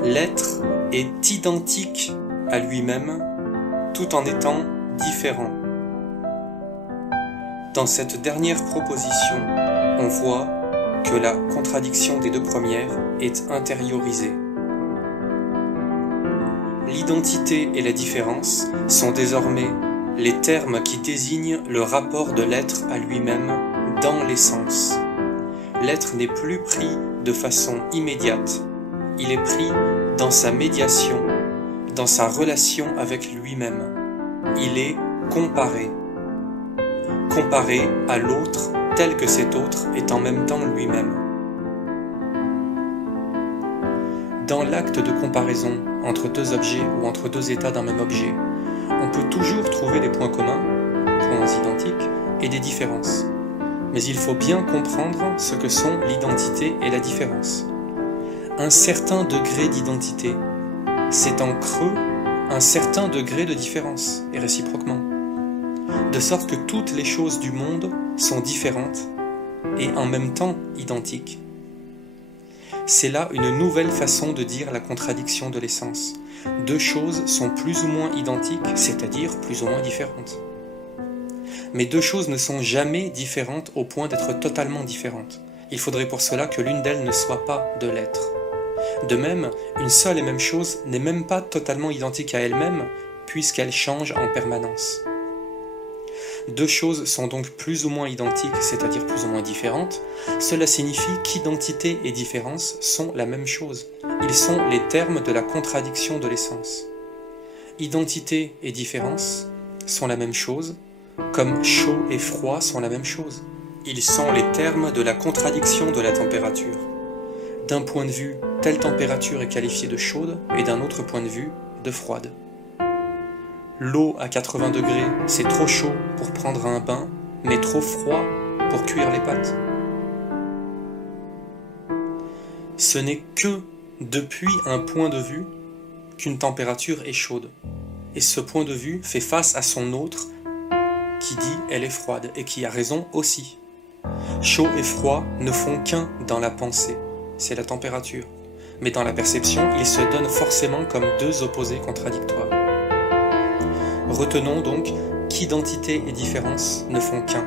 l'être est identique à lui-même tout en étant différent. Dans cette dernière proposition, on voit que la contradiction des deux premières est intériorisée. L'identité et la différence sont désormais les termes qui désignent le rapport de l'être à lui-même dans l'essence. L'être n'est plus pris de façon immédiate, il est pris dans sa médiation, dans sa relation avec lui-même. Il est comparé. Comparé à l'autre tel que cet autre est en même temps lui-même. Dans l'acte de comparaison entre deux objets ou entre deux états d'un même objet, on peut toujours trouver des points communs, points identiques, et des différences. Mais il faut bien comprendre ce que sont l'identité et la différence. Un certain degré d'identité, c'est en creux un certain degré de différence, et réciproquement. De sorte que toutes les choses du monde sont différentes et en même temps identiques. C'est là une nouvelle façon de dire la contradiction de l'essence. Deux choses sont plus ou moins identiques, c'est-à-dire plus ou moins différentes. Mais deux choses ne sont jamais différentes au point d'être totalement différentes. Il faudrait pour cela que l'une d'elles ne soit pas de l'être. De même, une seule et même chose n'est même pas totalement identique à elle-même, puisqu'elle change en permanence. Deux choses sont donc plus ou moins identiques, c'est-à-dire plus ou moins différentes. Cela signifie qu'identité et différence sont la même chose. Ils sont les termes de la contradiction de l'essence. Identité et différence sont la même chose, comme chaud et froid sont la même chose. Ils sont les termes de la contradiction de la température. D'un point de vue, telle température est qualifiée de chaude, et d'un autre point de vue, de froide. L'eau à 80 degrés, c'est trop chaud pour prendre un bain, mais trop froid pour cuire les pâtes. Ce n'est que depuis un point de vue qu'une température est chaude. Et ce point de vue fait face à son autre qui dit elle est froide et qui a raison aussi. Chaud et froid ne font qu'un dans la pensée, c'est la température. Mais dans la perception, ils se donnent forcément comme deux opposés contradictoires. Retenons donc qu'identité et différence ne font qu'un.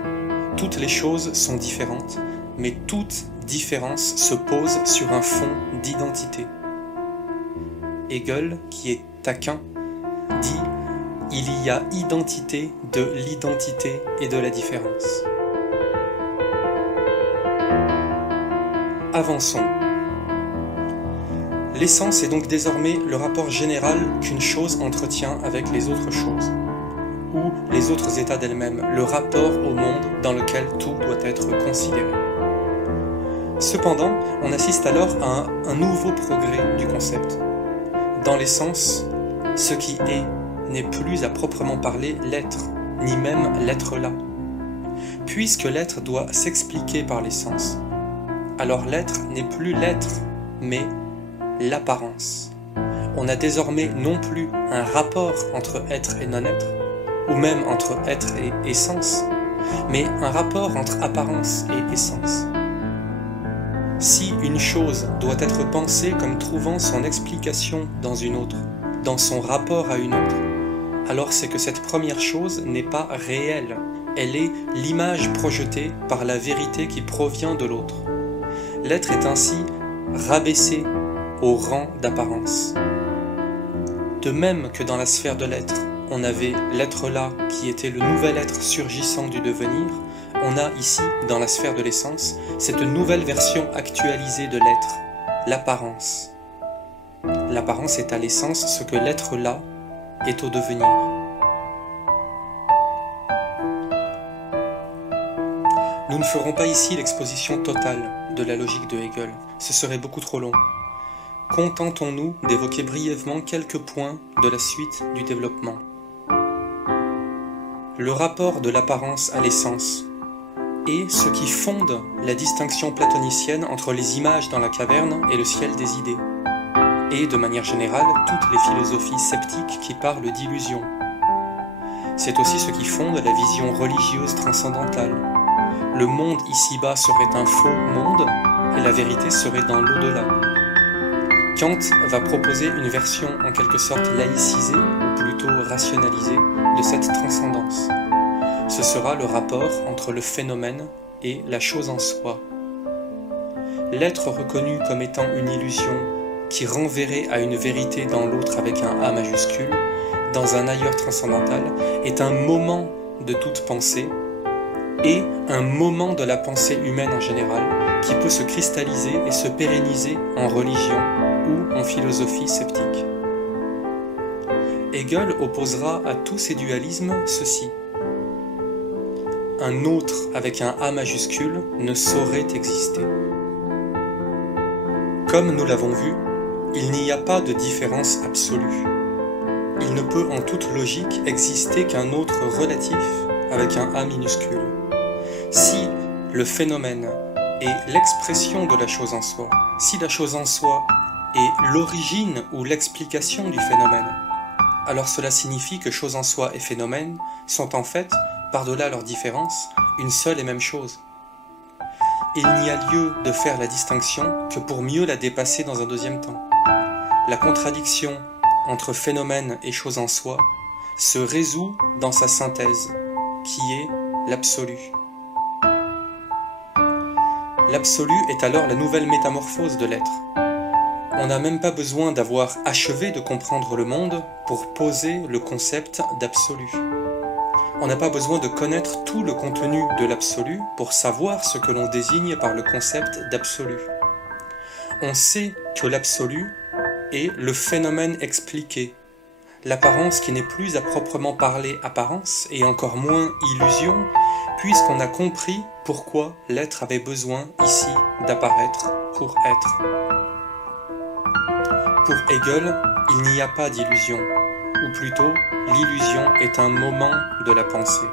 Toutes les choses sont différentes, mais toute différence se pose sur un fond d'identité. Hegel, qui est taquin, dit « Il y a identité de l'identité et de la différence ». Avançons. L'essence est donc désormais le rapport général qu'une chose entretient avec les autres choses, ou les autres états d'elle-même, le rapport au monde dans lequel tout doit être considéré. Cependant, on assiste alors à un nouveau progrès du concept. Dans l'essence, ce qui est n'est plus à proprement parler l'être, ni même l'être là. Puisque l'être doit s'expliquer par l'essence, alors l'être n'est plus l'être, mais l'apparence. On a désormais non plus un rapport entre être et non-être, ou même entre être et essence, mais un rapport entre apparence et essence. Si une chose doit être pensée comme trouvant son explication dans une autre, dans son rapport à une autre, alors c'est que cette première chose n'est pas réelle, elle est l'image projetée par la vérité qui provient de l'autre. L'être est ainsi rabaissé au rang d'apparence. De même que dans la sphère de l'être, on avait l'être là qui était le nouvel être surgissant du devenir, on a ici, dans la sphère de l'essence, cette nouvelle version actualisée de l'être, l'apparence. L'apparence est à l'essence ce que l'être là est au devenir. Nous ne ferons pas ici l'exposition totale de la logique de Hegel, ce serait beaucoup trop long. Contentons-nous d'évoquer brièvement quelques points de la suite du développement. Le rapport de l'apparence à l'essence est ce qui fonde la distinction platonicienne entre les images dans la caverne et le ciel des idées, et de manière générale toutes les philosophies sceptiques qui parlent d'illusion. C'est aussi ce qui fonde la vision religieuse transcendantale. Le monde ici-bas serait un faux monde et la vérité serait dans l'au-delà. Kant va proposer une version en quelque sorte laïcisée, ou plutôt rationalisée, de cette transcendance. Ce sera le rapport entre le phénomène et la chose en soi. L'être reconnu comme étant une illusion qui renverrait à une vérité dans l'autre avec un A majuscule, dans un ailleurs transcendantal, est un moment de toute pensée et un moment de la pensée humaine en général qui peut se cristalliser et se pérenniser en religion ou en philosophie sceptique. Hegel opposera à tous ces dualismes ceci. Un autre avec un A majuscule ne saurait exister. Comme nous l'avons vu, il n'y a pas de différence absolue. Il ne peut en toute logique exister qu'un autre relatif avec un A minuscule. Si le phénomène est l'expression de la chose en soi, si la chose en soi est l'origine ou l'explication du phénomène, alors cela signifie que chose en soi et phénomène sont en fait, par-delà leurs différences, une seule et même chose. Il n'y a lieu de faire la distinction que pour mieux la dépasser dans un deuxième temps. La contradiction entre phénomène et chose en soi se résout dans sa synthèse, qui est l'absolu. L'absolu est alors la nouvelle métamorphose de l'être. On n'a même pas besoin d'avoir achevé de comprendre le monde pour poser le concept d'absolu. On n'a pas besoin de connaître tout le contenu de l'absolu pour savoir ce que l'on désigne par le concept d'absolu. On sait que l'absolu est le phénomène expliqué, l'apparence qui n'est plus à proprement parler apparence et encore moins illusion, puisqu'on a compris pourquoi l'être avait besoin ici d'apparaître pour être. Pour Hegel, il n'y a pas d'illusion, ou plutôt, l'illusion est un moment de la pensée.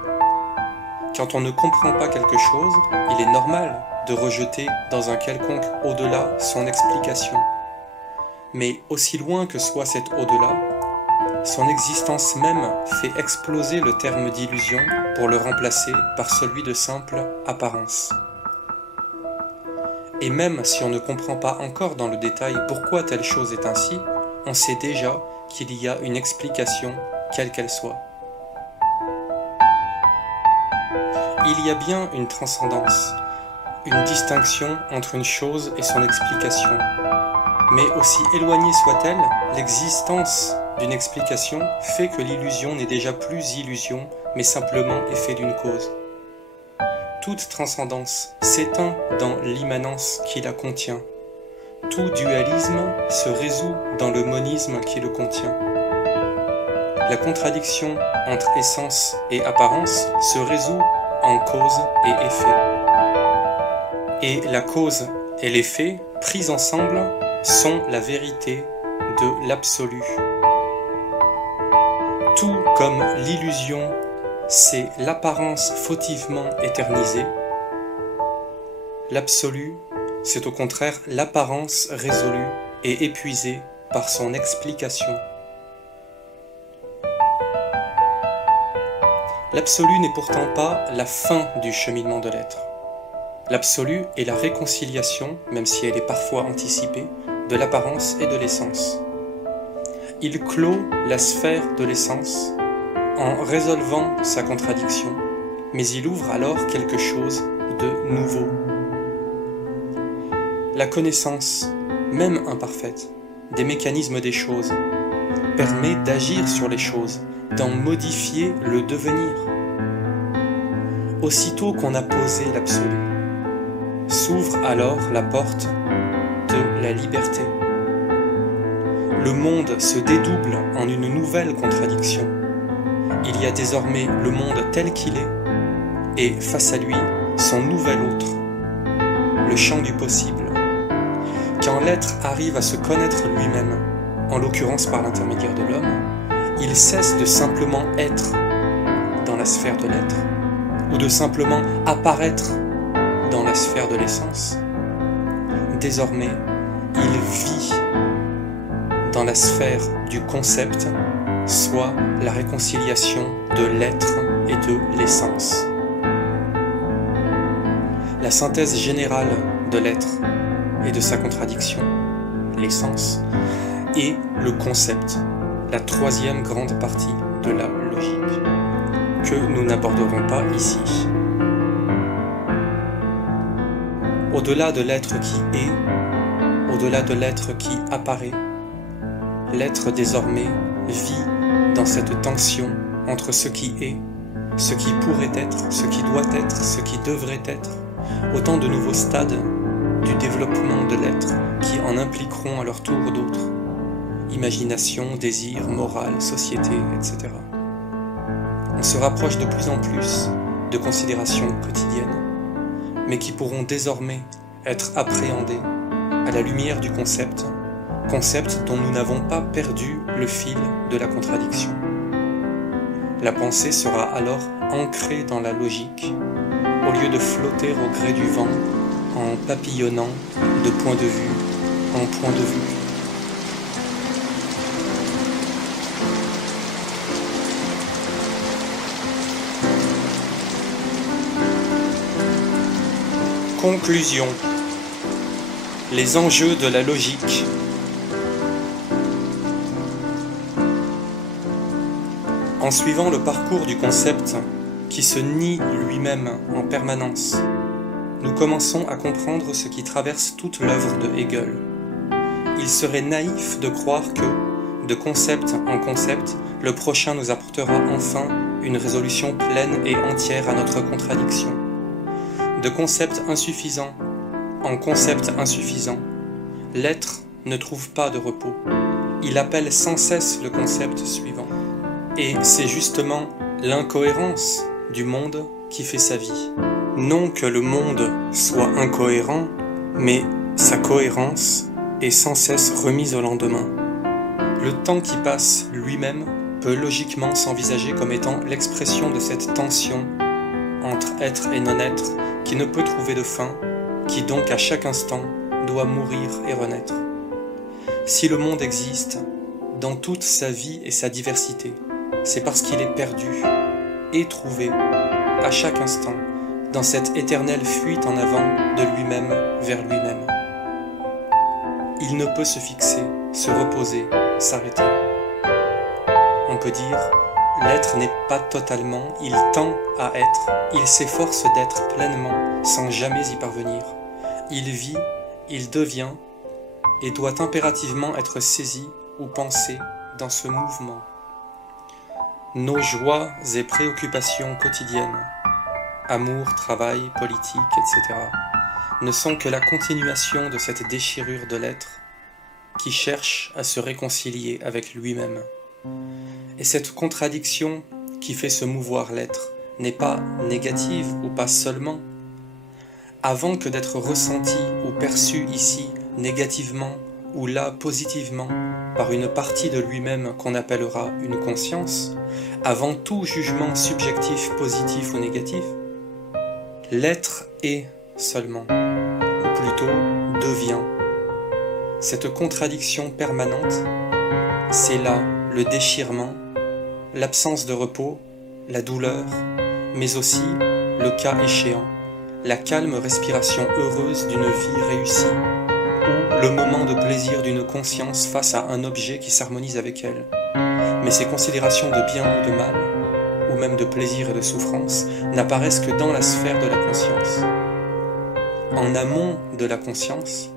Quand on ne comprend pas quelque chose, il est normal de rejeter dans un quelconque au-delà son explication. Mais aussi loin que soit cet au-delà, son existence même fait exploser le terme d'illusion pour le remplacer par celui de simple apparence. Et même si on ne comprend pas encore dans le détail pourquoi telle chose est ainsi, on sait déjà qu'il y a une explication, quelle qu'elle soit. Il y a bien une transcendance, une distinction entre une chose et son explication. Mais aussi éloignée soit-elle, l'existence d'une explication fait que l'illusion n'est déjà plus illusion, mais simplement effet d'une cause. Toute transcendance s'éteint dans l'immanence qui la contient. Tout dualisme se résout dans le monisme qui le contient. La contradiction entre essence et apparence se résout en cause et effet. Et la cause et l'effet, pris ensemble, sont la vérité de l'absolu. Tout comme l'illusion, c'est l'apparence fautivement éternisée. L'absolu, c'est au contraire l'apparence résolue et épuisée par son explication. L'absolu n'est pourtant pas la fin du cheminement de l'être. L'absolu est la réconciliation, même si elle est parfois anticipée, de l'apparence et de l'essence. Il clôt la sphère de l'essence en résolvant sa contradiction, mais il ouvre alors quelque chose de nouveau. La connaissance, même imparfaite, des mécanismes des choses, permet d'agir sur les choses, d'en modifier le devenir. Aussitôt qu'on a posé l'absolu, s'ouvre alors la porte de la liberté. Le monde se dédouble en une nouvelle contradiction. Il y a désormais le monde tel qu'il est, et face à lui, son nouvel autre, le champ du possible. Quand l'être arrive à se connaître lui-même, en l'occurrence par l'intermédiaire de l'homme, il cesse de simplement être dans la sphère de l'être, ou de simplement apparaître dans la sphère de l'essence. Désormais, il vit dans la sphère du concept, soit la réconciliation de l'être et de l'essence. La synthèse générale de l'être et de sa contradiction, l'essence, et le concept, la troisième grande partie de la logique, que nous n'aborderons pas ici. Au-delà de l'être qui est, au-delà de l'être qui apparaît, l'être désormais vit dans cette tension entre ce qui est, ce qui pourrait être, ce qui doit être, ce qui devrait être, autant de nouveaux stades du développement de l'être qui en impliqueront à leur tour d'autres. Imagination, désir, morale, société, etc. On se rapproche de plus en plus de considérations quotidiennes, mais qui pourront désormais être appréhendées à la lumière du concept dont nous n'avons pas perdu le fil de la contradiction. La pensée sera alors ancrée dans la logique, au lieu de flotter au gré du vent, en papillonnant de point de vue en point de vue. Conclusion. Les enjeux de la logique. En suivant le parcours du concept qui se nie lui-même en permanence, nous commençons à comprendre ce qui traverse toute l'œuvre de Hegel. Il serait naïf de croire que, de concept en concept, le prochain nous apportera enfin une résolution pleine et entière à notre contradiction. De concept insuffisant en concept insuffisant, l'être ne trouve pas de repos. Il appelle sans cesse le concept suivant. Et c'est justement l'incohérence du monde qui fait sa vie. Non que le monde soit incohérent, mais sa cohérence est sans cesse remise au lendemain. Le temps qui passe lui-même peut logiquement s'envisager comme étant l'expression de cette tension entre être et non-être qui ne peut trouver de fin, qui donc à chaque instant doit mourir et renaître. Si le monde existe, dans toute sa vie et sa diversité, c'est parce qu'il est perdu et trouvé, à chaque instant, dans cette éternelle fuite en avant de lui-même vers lui-même. Il ne peut se fixer, se reposer, s'arrêter. On peut dire, l'être n'est pas totalement, il tend à être, il s'efforce d'être pleinement, sans jamais y parvenir. Il vit, il devient, et doit impérativement être saisi ou pensé dans ce mouvement. Nos joies et préoccupations quotidiennes, amour, travail, politique, etc., ne sont que la continuation de cette déchirure de l'être qui cherche à se réconcilier avec lui-même. Et cette contradiction qui fait se mouvoir l'être n'est pas négative ou pas seulement. Avant que d'être ressentie ou perçue ici négativement ou là positivement par une partie de lui-même qu'on appellera une conscience, avant tout jugement subjectif positif ou négatif, l'être est seulement, ou plutôt devient. Cette contradiction permanente, c'est là le déchirement, l'absence de repos, la douleur, mais aussi, le cas échéant, la calme respiration heureuse d'une vie réussie, ou le moment de plaisir d'une conscience face à un objet qui s'harmonise avec elle. Mais ces considérations de bien ou de mal, ou même de plaisir et de souffrance, n'apparaissent que dans la sphère de la conscience. En amont de la conscience,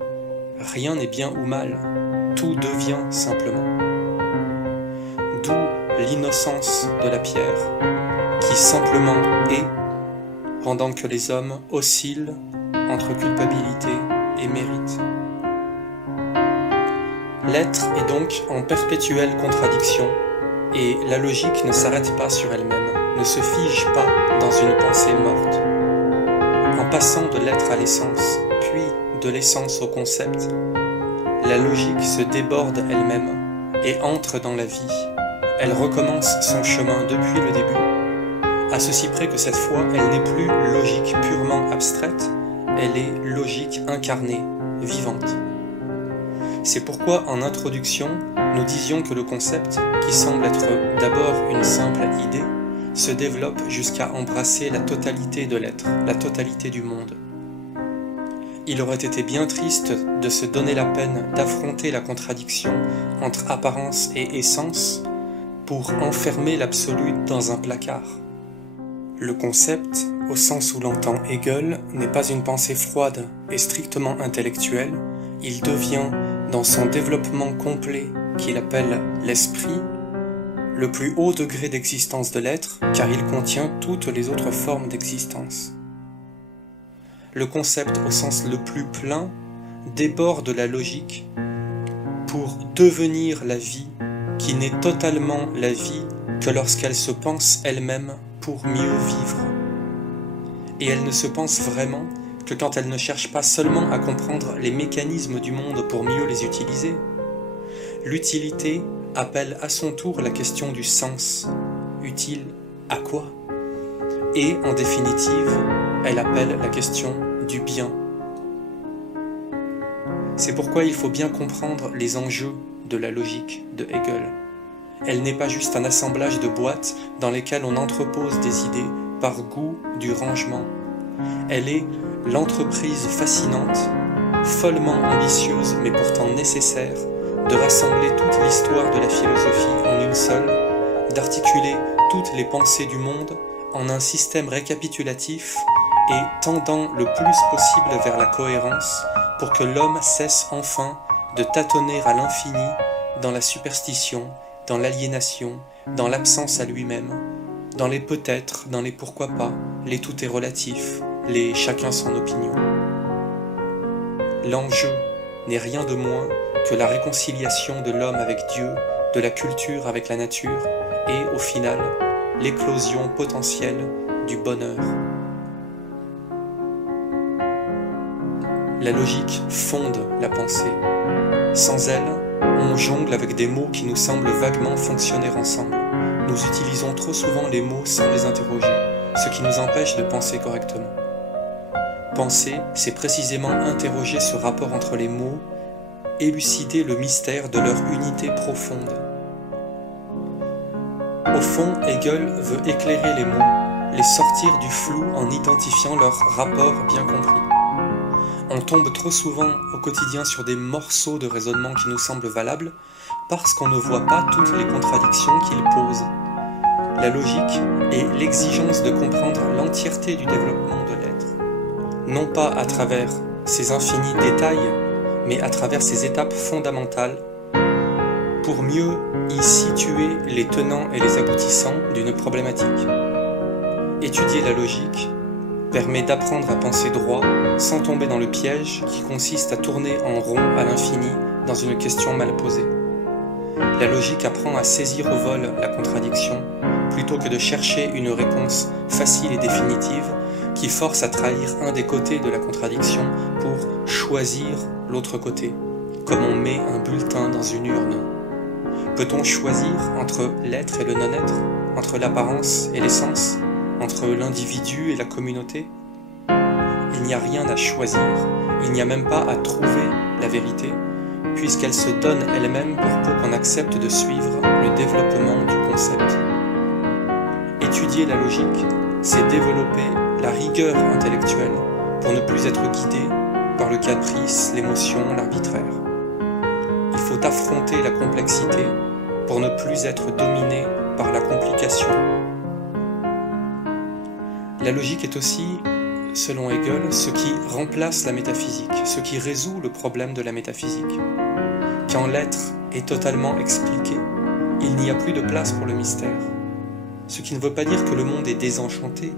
rien n'est bien ou mal, tout devient simplement. D'où l'innocence de la pierre, qui simplement est, pendant que les hommes oscillent entre culpabilité et mérite. L'être est donc en perpétuelle contradiction, et la logique ne s'arrête pas sur elle-même, ne se fige pas dans une pensée morte. En passant de l'être à l'essence, puis de l'essence au concept, la logique se déborde elle-même et entre dans la vie. Elle recommence son chemin depuis le début, à ceci près que cette fois, elle n'est plus logique purement abstraite, elle est logique incarnée, vivante. C'est pourquoi, en introduction, nous disions que le concept, qui semble être d'abord une simple idée, se développe jusqu'à embrasser la totalité de l'être, la totalité du monde. Il aurait été bien triste de se donner la peine d'affronter la contradiction entre apparence et essence pour enfermer l'absolu dans un placard. Le concept, au sens où l'entend Hegel, n'est pas une pensée froide et strictement intellectuelle, il devient, dans son développement complet qu'il appelle l'esprit, le plus haut degré d'existence de l'être, car il contient toutes les autres formes d'existence. Le concept, au sens le plus plein, déborde la logique pour devenir la vie, qui n'est totalement la vie que lorsqu'elle se pense elle-même pour mieux vivre. Et elle ne se pense vraiment que quand elle ne cherche pas seulement à comprendre les mécanismes du monde pour mieux les utiliser. L'utilité appelle à son tour la question du sens. Utile à quoi? Et, en définitive, elle appelle la question du bien. C'est pourquoi il faut bien comprendre les enjeux de la logique de Hegel. Elle n'est pas juste un assemblage de boîtes dans lesquelles on entrepose des idées par goût du rangement. Elle est l'entreprise fascinante, follement ambitieuse mais pourtant nécessaire, de rassembler toute l'histoire de la philosophie en une seule, d'articuler toutes les pensées du monde en un système récapitulatif et tendant le plus possible vers la cohérence pour que l'homme cesse enfin de tâtonner à l'infini dans la superstition, dans l'aliénation, dans l'absence à lui-même, dans les peut-être, dans les pourquoi pas, les tout est relatif, les chacun son opinion. L'enjeu n'est rien de moins que la réconciliation de l'homme avec Dieu, de la culture avec la nature, et, au final, l'éclosion potentielle du bonheur. La logique fonde la pensée. Sans elle, on jongle avec des mots qui nous semblent vaguement fonctionner ensemble. Nous utilisons trop souvent les mots sans les interroger, ce qui nous empêche de penser correctement. Penser, c'est précisément interroger ce rapport entre les mots, élucider le mystère de leur unité profonde. Au fond, Hegel veut éclairer les mots, les sortir du flou en identifiant leur rapport bien compris. On tombe trop souvent au quotidien sur des morceaux de raisonnement qui nous semblent valables parce qu'on ne voit pas toutes les contradictions qu'ils posent. La logique est l'exigence de comprendre l'entièreté du développement de l'être, non pas à travers ses infinis détails, mais à travers ses étapes fondamentales, pour mieux y situer les tenants et les aboutissants d'une problématique. Étudier la logique permet d'apprendre à penser droit sans tomber dans le piège qui consiste à tourner en rond à l'infini dans une question mal posée. La logique apprend à saisir au vol la contradiction plutôt que de chercher une réponse facile et définitive qui force à trahir un des côtés de la contradiction pour choisir l'autre côté, comme on met un bulletin dans une urne. Peut-on choisir entre l'être et le non-être, entre l'apparence et l'essence, entre l'individu et la communauté? Il n'y a rien à choisir, il n'y a même pas à trouver la vérité, puisqu'elle se donne elle-même pour peu qu'on accepte de suivre le développement du concept. Étudier la logique, c'est développer la rigueur intellectuelle pour ne plus être guidé par le caprice, l'émotion, l'arbitraire. Il faut affronter la complexité pour ne plus être dominé par la complication. La logique est aussi, selon Hegel, ce qui remplace la métaphysique, ce qui résout le problème de la métaphysique. Quand l'être est totalement expliqué, il n'y a plus de place pour le mystère. Ce qui ne veut pas dire que le monde est désenchanté.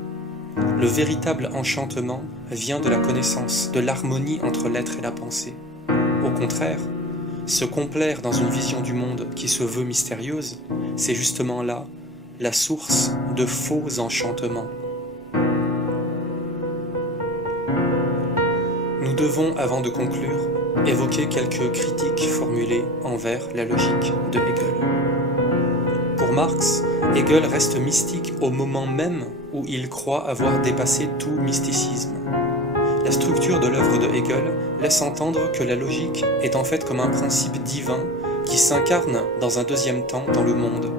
Le véritable enchantement vient de la connaissance, de l'harmonie entre l'être et la pensée. Au contraire, se complaire dans une vision du monde qui se veut mystérieuse, c'est justement là la source de faux enchantements. devons, avant de conclure, évoquer quelques critiques formulées envers la logique de Hegel. Pour Marx, Hegel reste mystique au moment même où il croit avoir dépassé tout mysticisme. La structure de l'œuvre de Hegel laisse entendre que la logique est en fait comme un principe divin qui s'incarne dans un deuxième temps dans le monde.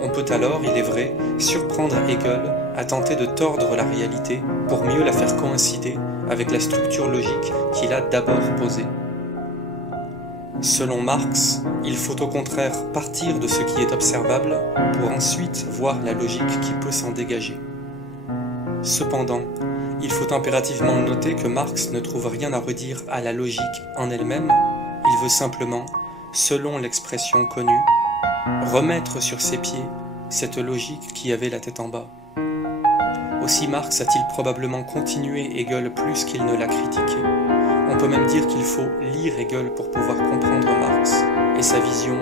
On peut alors, il est vrai, surprendre Hegel à tenter de tordre la réalité pour mieux la faire coïncider avec la structure logique qu'il a d'abord posée. Selon Marx, il faut au contraire partir de ce qui est observable pour ensuite voir la logique qui peut s'en dégager. Cependant, il faut impérativement noter que Marx ne trouve rien à redire à la logique en elle-même, il veut simplement, selon l'expression connue, remettre sur ses pieds cette logique qui avait la tête en bas. Aussi Marx a-t-il probablement continué Hegel plus qu'il ne l'a critiqué. On peut même dire qu'il faut lire Hegel pour pouvoir comprendre Marx et sa vision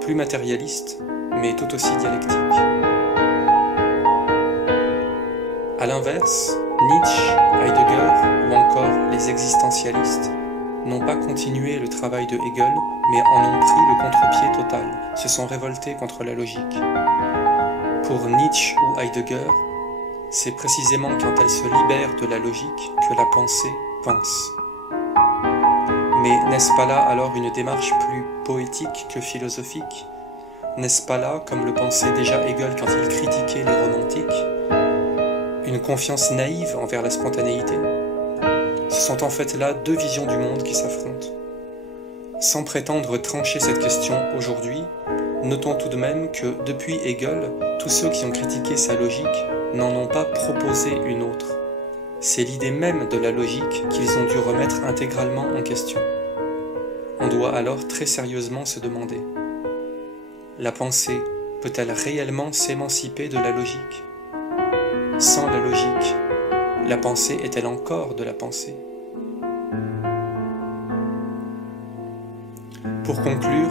plus matérialiste, mais tout aussi dialectique. A l'inverse, Nietzsche, Heidegger ou encore les existentialistes n'ont pas continué le travail de Hegel, mais en ont pris le contre-pied total, se sont révoltés contre la logique. Pour Nietzsche ou Heidegger, c'est précisément quand elle se libère de la logique que la pensée pense. Mais n'est-ce pas là alors une démarche plus poétique que philosophique? N'est-ce pas là, comme le pensait déjà Hegel quand il critiquait les romantiques, une confiance naïve envers la spontanéité? Ce sont en fait là deux visions du monde qui s'affrontent. Sans prétendre trancher cette question aujourd'hui, notons tout de même que depuis Hegel, tous ceux qui ont critiqué sa logique n'en ont pas proposé une autre. C'est l'idée même de la logique qu'ils ont dû remettre intégralement en question. On doit alors très sérieusement se demander: la pensée peut-elle réellement s'émanciper de la logique? Sans la logique, la pensée est-elle encore de la pensée? Pour conclure,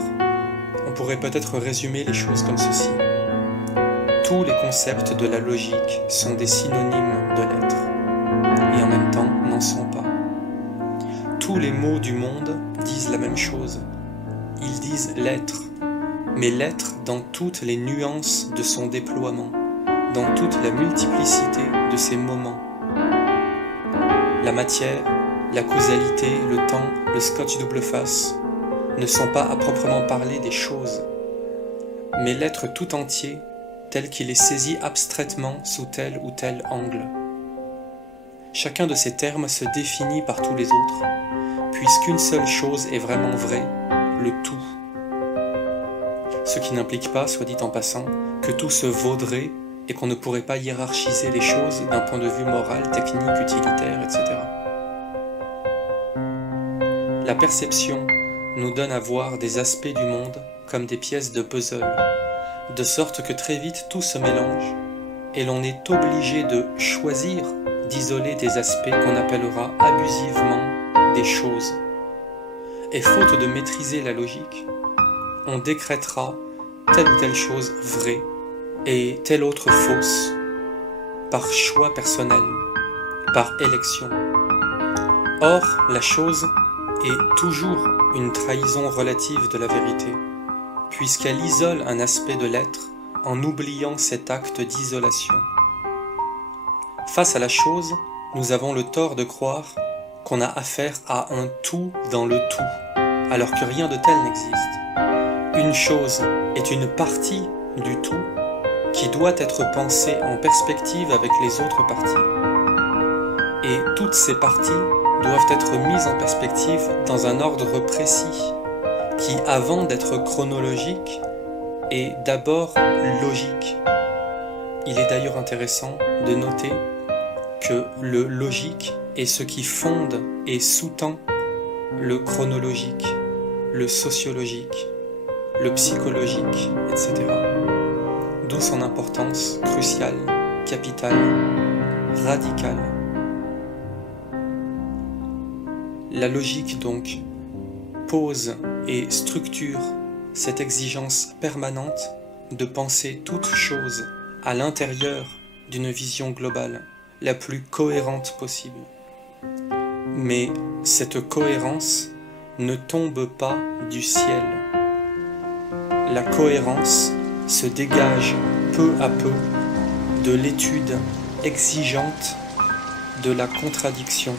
on pourrait peut-être résumer les choses comme ceci. Tous les concepts de la logique sont des synonymes de l'être, et en même temps n'en sont pas. Tous les mots du monde disent la même chose. Ils disent l'être, mais l'être dans toutes les nuances de son déploiement, dans toute la multiplicité de ses moments. La matière, la causalité, le temps, le scotch double face ne sont pas à proprement parler des choses, mais l'être tout entier tel qu'il est saisi abstraitement sous tel ou tel angle. Chacun de ces termes se définit par tous les autres, puisqu'une seule chose est vraiment vraie, le tout. Ce qui n'implique pas, soit dit en passant, que tout se vaudrait et qu'on ne pourrait pas hiérarchiser les choses d'un point de vue moral, technique, utilitaire, etc. La perception nous donne à voir des aspects du monde comme des pièces de puzzle, de sorte que très vite tout se mélange et l'on est obligé de choisir d'isoler des aspects qu'on appellera abusivement des choses. Et faute de maîtriser la logique, on décrétera telle ou telle chose vraie et telle autre fausse, par choix personnel, par élection. Or, la chose est toujours une trahison relative de la vérité, puisqu'elle isole un aspect de l'être en oubliant cet acte d'isolation. Face à la chose, nous avons le tort de croire qu'on a affaire à un tout dans le tout, alors que rien de tel n'existe. Une chose est une partie du tout qui doit être pensée en perspective avec les autres parties. Et toutes ces parties doivent être mises en perspective dans un ordre précis, qui, avant d'être chronologique, est d'abord logique. Il est d'ailleurs intéressant de noter que le logique est ce qui fonde et sous-tend le chronologique, le sociologique, le psychologique, etc. D'où son importance cruciale, capitale, radicale. La logique donc pose et structure cette exigence permanente de penser toute chose à l'intérieur d'une vision globale, la plus cohérente possible. Mais cette cohérence ne tombe pas du ciel. La cohérence se dégage peu à peu de l'étude exigeante de la contradiction.